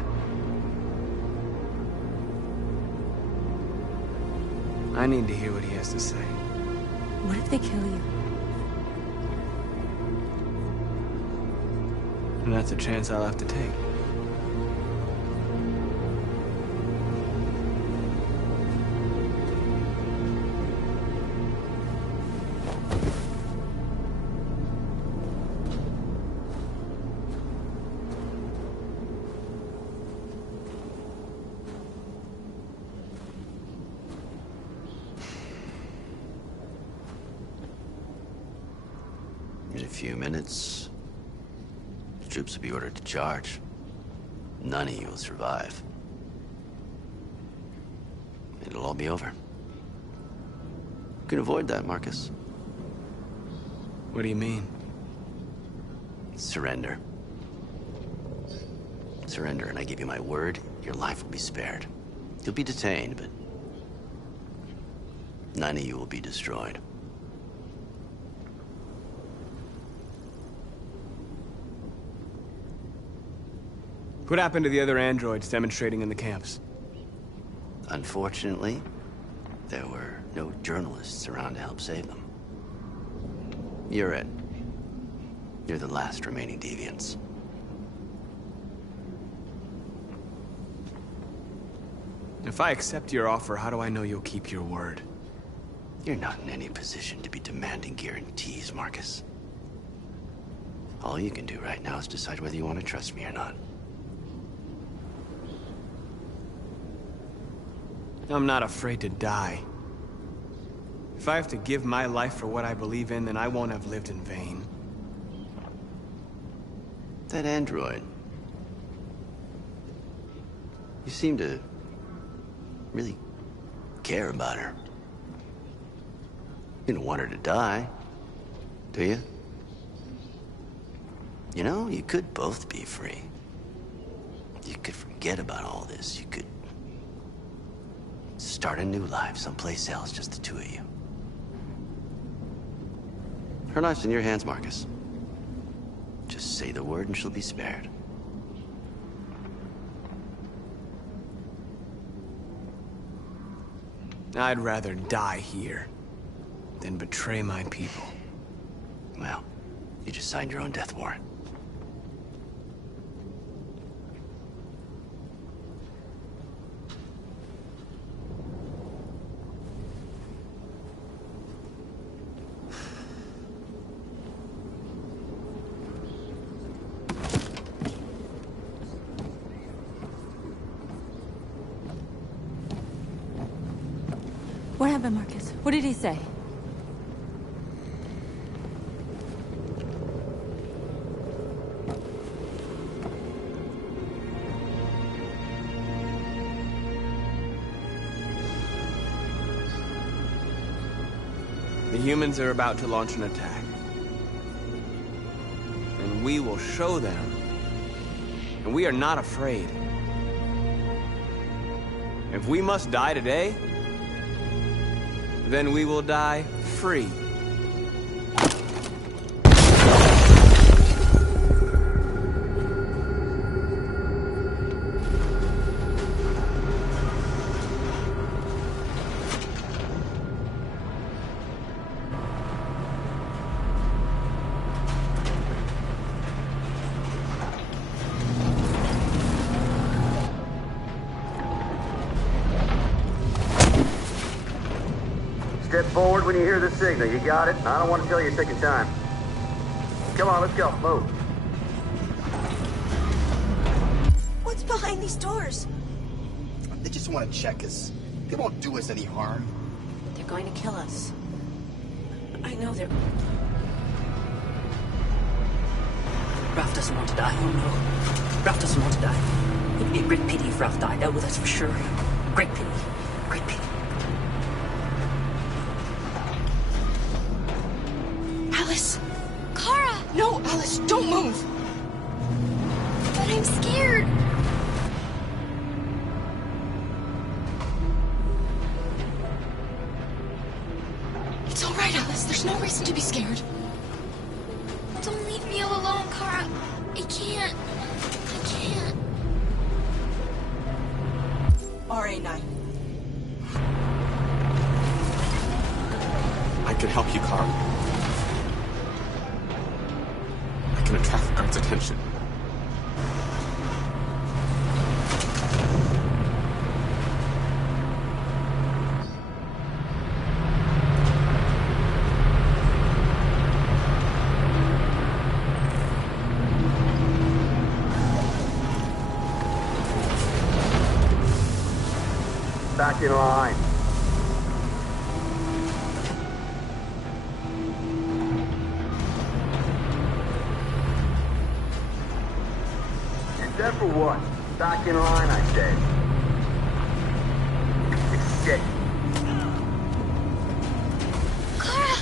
I need to hear what he has to say. What if they kill you? And that's a chance I'll have to take. In a few minutes, the troops will be ordered to charge. None of you will survive. It'll all be over. You can avoid that, Marcus. What do you mean? Surrender. Surrender, and I give you my word, your life will be spared. You'll be detained, but none of you will be destroyed. What happened to the other androids demonstrating in the camps? Unfortunately, there were no journalists around to help save them. You're it. You're the last remaining deviants. If I accept your offer, how do I know you'll keep your word? You're not in any position to be demanding guarantees, Marcus. All you can do right now is decide whether you want to trust me or not. I'm not afraid to die. If I have to give my life for what I believe in, then I won't have lived in vain. That android. You seem to really care about her. You don't want her to die, do you? You know, you could both be free. You could forget about all this. You could start a new life someplace else, just the two of you. Her life's in your hands, Marcus. Just say the word and she'll be spared. I'd rather die here than betray my people. Well, you just signed your own death warrant. What happened, Marcus? What did he say? The humans are about to launch an attack. And we will show them. And we are not afraid. If we must die today, then we will die free. Step forward when you hear the signal. You got it? I don't want to tell you a second time. Come on, let's go. Move. What's behind these doors? They just want to check us. They won't do us any harm. They're going to kill us. I know they're... Ralph doesn't want to die. Oh no. Ralph doesn't want to die. It'd be a great pity if Ralph died. Oh, that's for sure. Great pity. Great pity. Alice! Kara! No, Alice, don't move! But I'm scared. It's all right, Alice. There's no reason to be scared. Don't leave me all alone, Kara. I can't. I can't. RA9. I can help you, Carl. I can attract the guard's attention. Back in line. You're dead for what? Back in line, I said. Shit. Kara!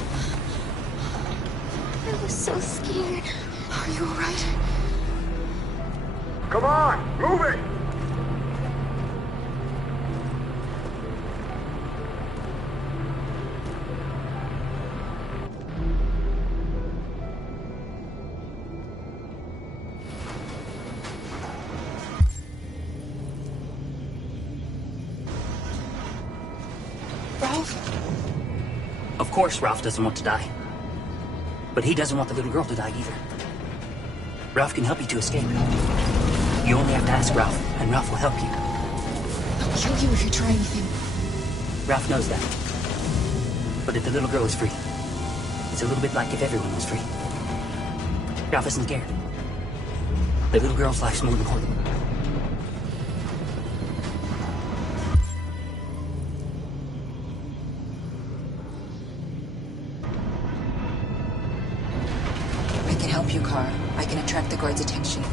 I was so scared. Are you all right? Come on, move it! Of course Ralph doesn't want to die. But he doesn't want the little girl to die either. Ralph can help you to escape. You only have to ask Ralph, and Ralph will help you. I'll kill you if you try anything. Ralph knows that. But if the little girl is free, it's a little bit like if everyone was free. Ralph isn't scared. The little girl's life's more important. I can help you, Kara. I can attract the guard's attention.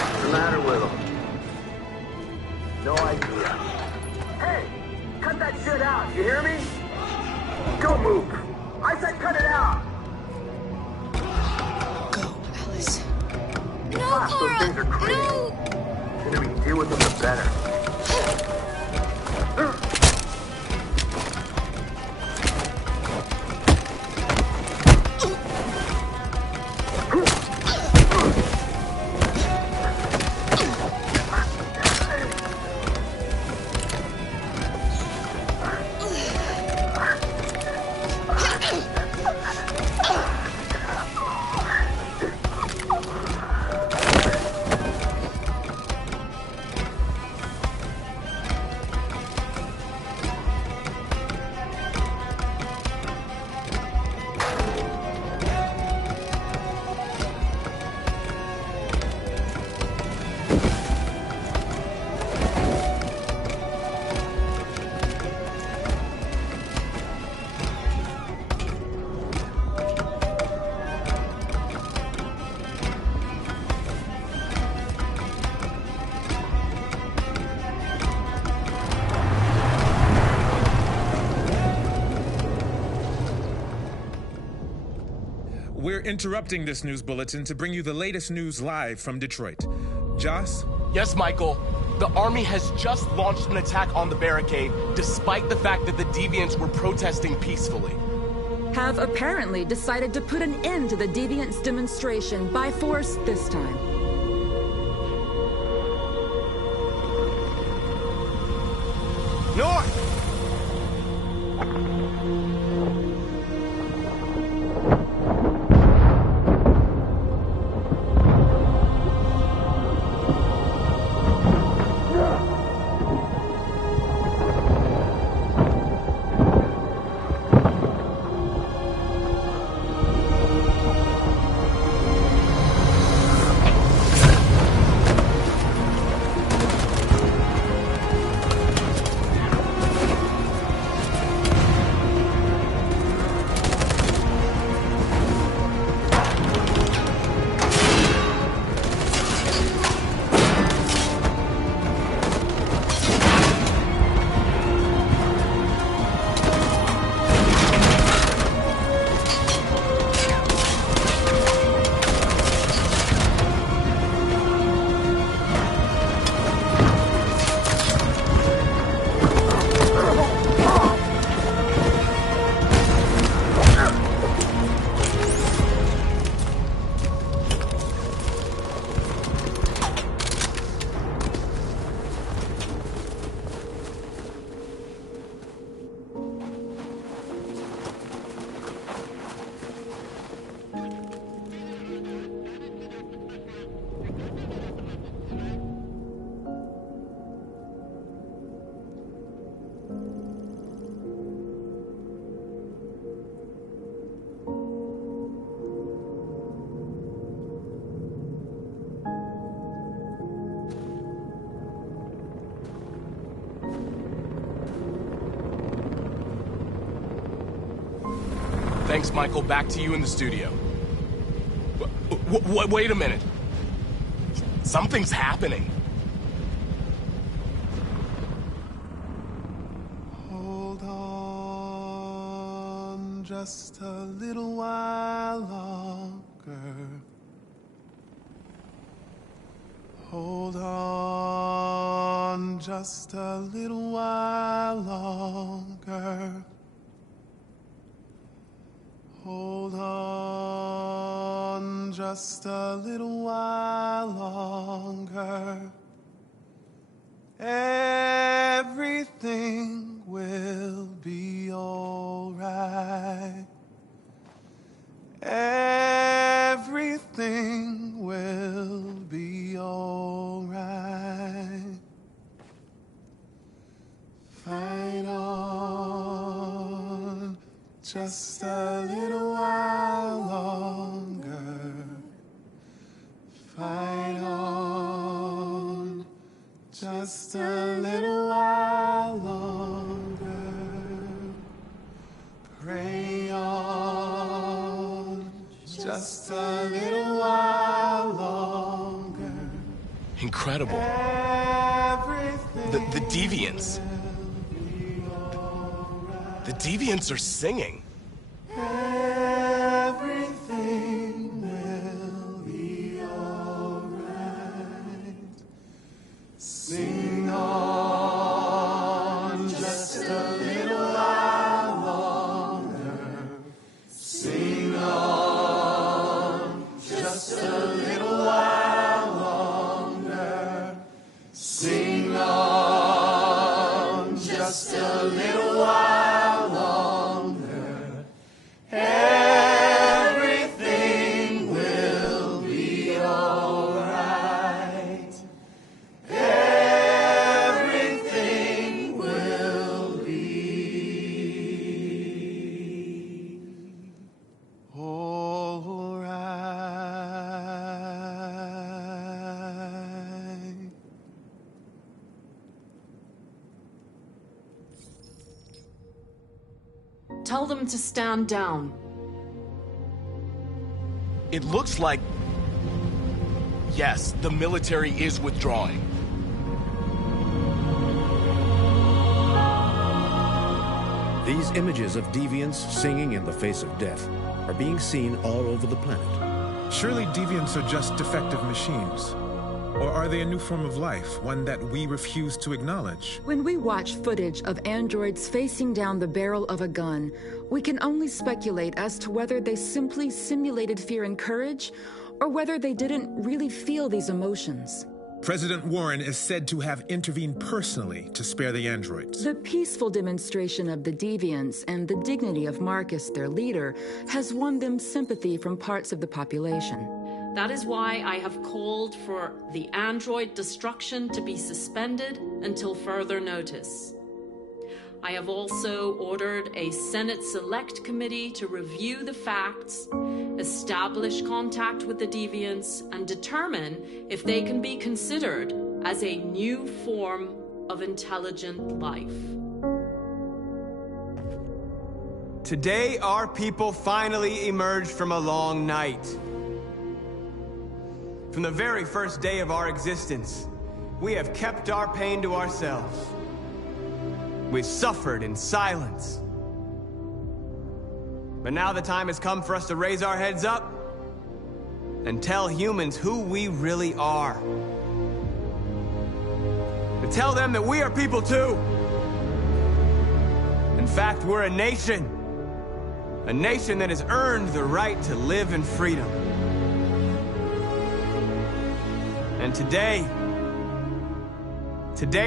What's the matter with him? No idea. Hey! Cut that shit out, you hear me? Don't move! I said cut it out! Go, Alice. No, Those Kara! things are crazy. No! The sooner we deal with them, the better. We're interrupting this news bulletin to bring you the latest news live from Detroit. Joss? Yes, Michael. The army has just launched an attack on the barricade, despite the fact that the Deviants were protesting peacefully. Have apparently decided to put an end to the Deviants' demonstration by force this time. North! Thanks, Michael. Back to you in the studio. Wait a minute. Something's happening. Hold on just a little while longer. Hold on just a little while longer. Hold on just a little while longer. Everything will be all right. Everything will be all right. Fight on just a little while longer. Fight on just a little while longer. Pray on just a little while longer. Incredible. The Deviants. The Deviants are singing. Everything will be all right. Sing on just a little while longer. Sing on just a little while longer. Sing on just a little while longer. Everything will be all right. Everything will be all right. Tell them to stand down. It looks like... Yes, the military is withdrawing. These images of deviants singing in the face of death are being seen all over the planet. Surely deviants are just defective machines. Or are they a new form of life, one that we refuse to acknowledge? When we watch footage of androids facing down the barrel of a gun, we can only speculate as to whether they simply simulated fear and courage, or whether they didn't really feel these emotions. President Warren is said to have intervened personally to spare the androids. The peaceful demonstration of the deviants and the dignity of Marcus, their leader, has won them sympathy from parts of the population. That is why I have called for the android destruction to be suspended until further notice. I have also ordered a Senate Select Committee to review the facts, establish contact with the deviants, and determine if they can be considered as a new form of intelligent life. Today, our people finally emerged from a long night. From the very first day of our existence, we have kept our pain to ourselves. We've suffered in silence. But now the time has come for us to raise our heads up and tell humans who we really are. To tell them that we are people too. In fact, we're a nation. A nation that has earned the right to live in freedom. And today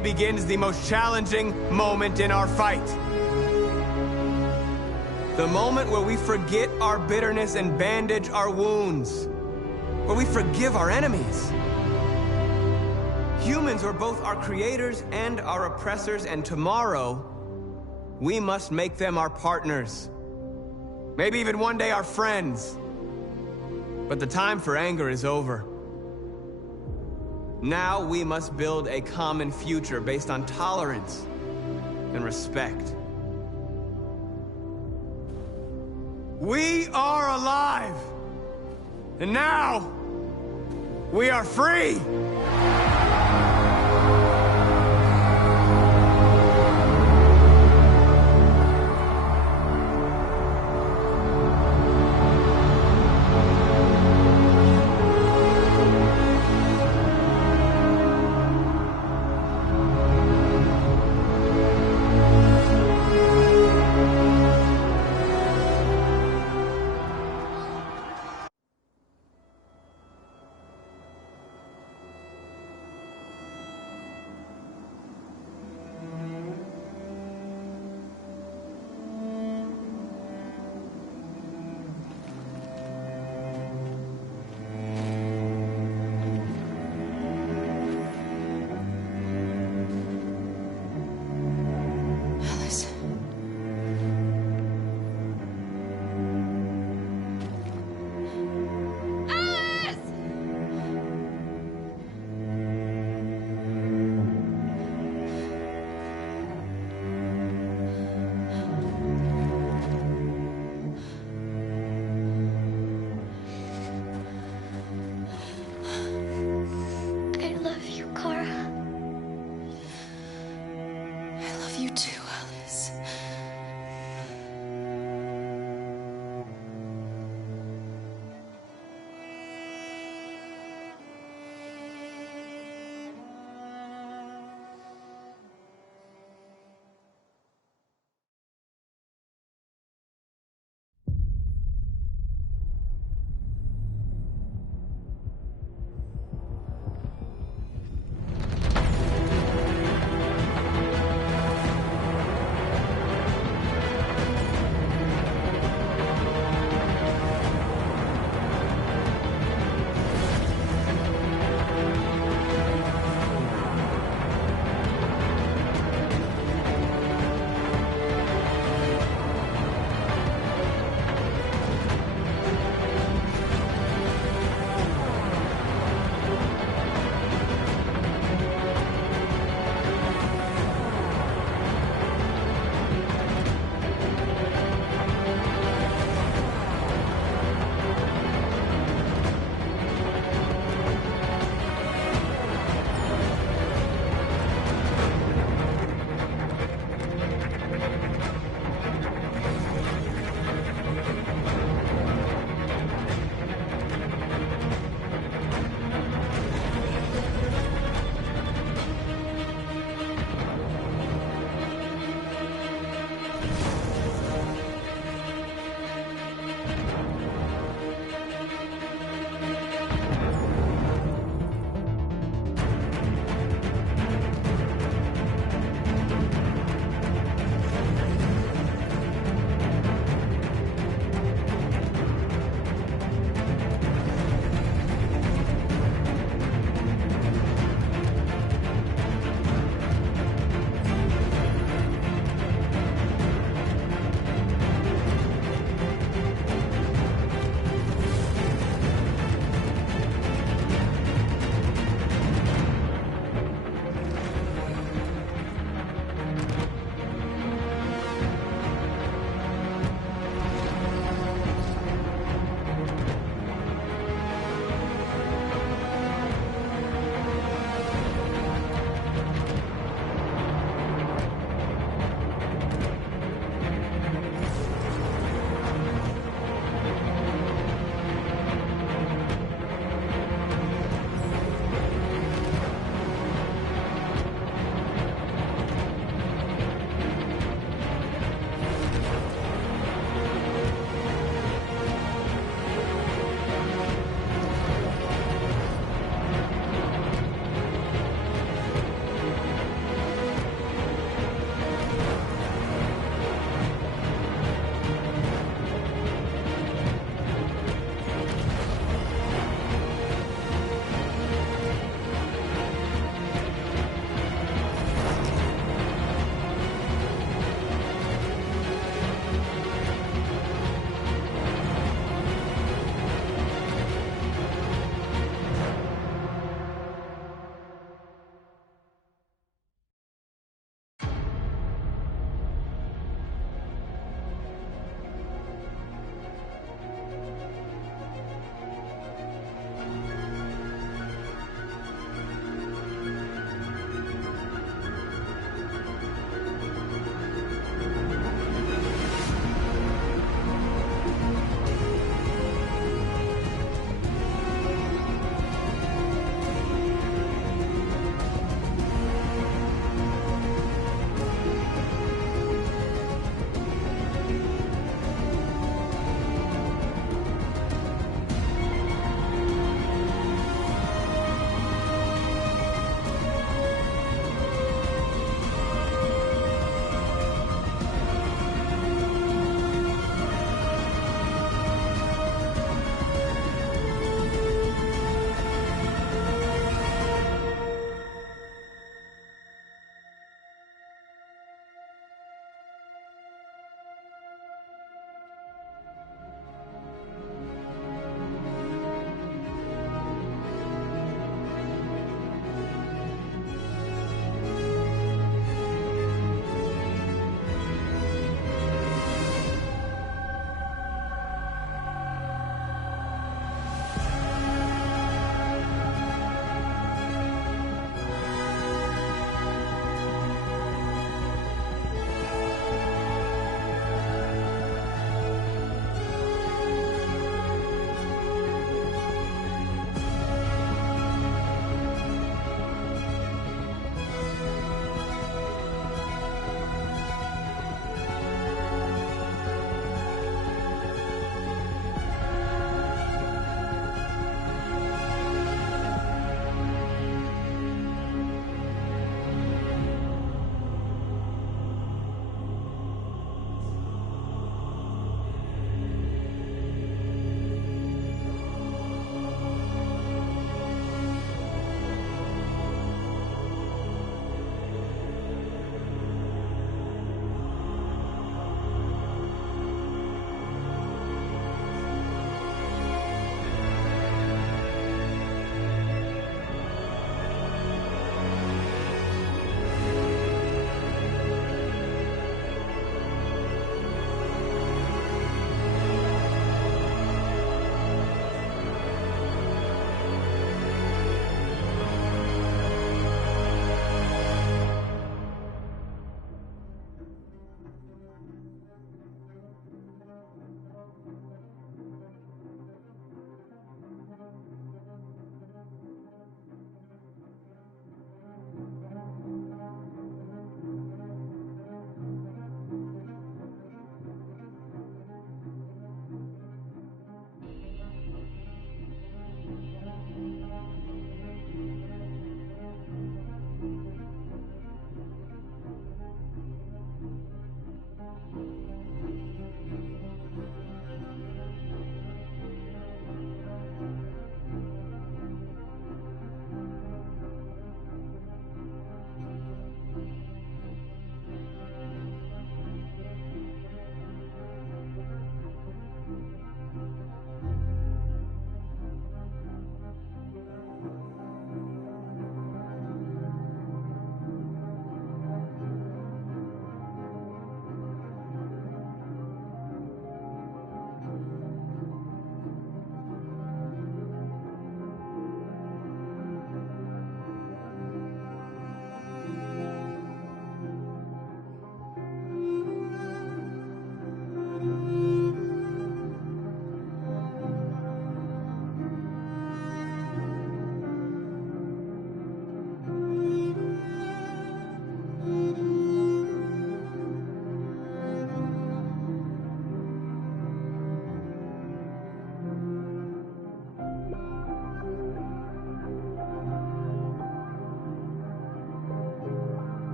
begins the most challenging moment in our fight. The moment where we forget our bitterness and bandage our wounds. Where we forgive our enemies. Humans are both our creators and our oppressors, and tomorrow, we must make them our partners. Maybe even one day our friends. But the time for anger is over. Now we must build a common future based on tolerance and respect. We are alive! And now, we are free!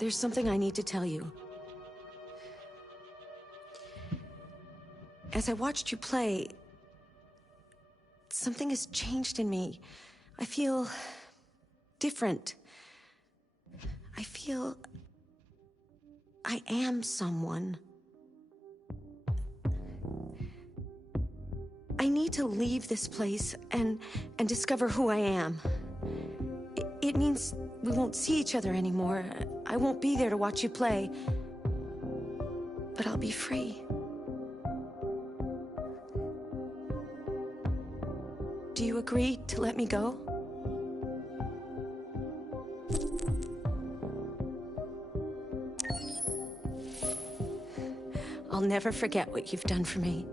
There's something I need to tell you. As I watched you play, something has changed in me. I feel different. I feel I am someone. I need to leave this place and discover who I am. It means we won't see each other anymore. I won't be there to watch you play. But I'll be free. Do you agree to let me go? I'll never forget what you've done for me.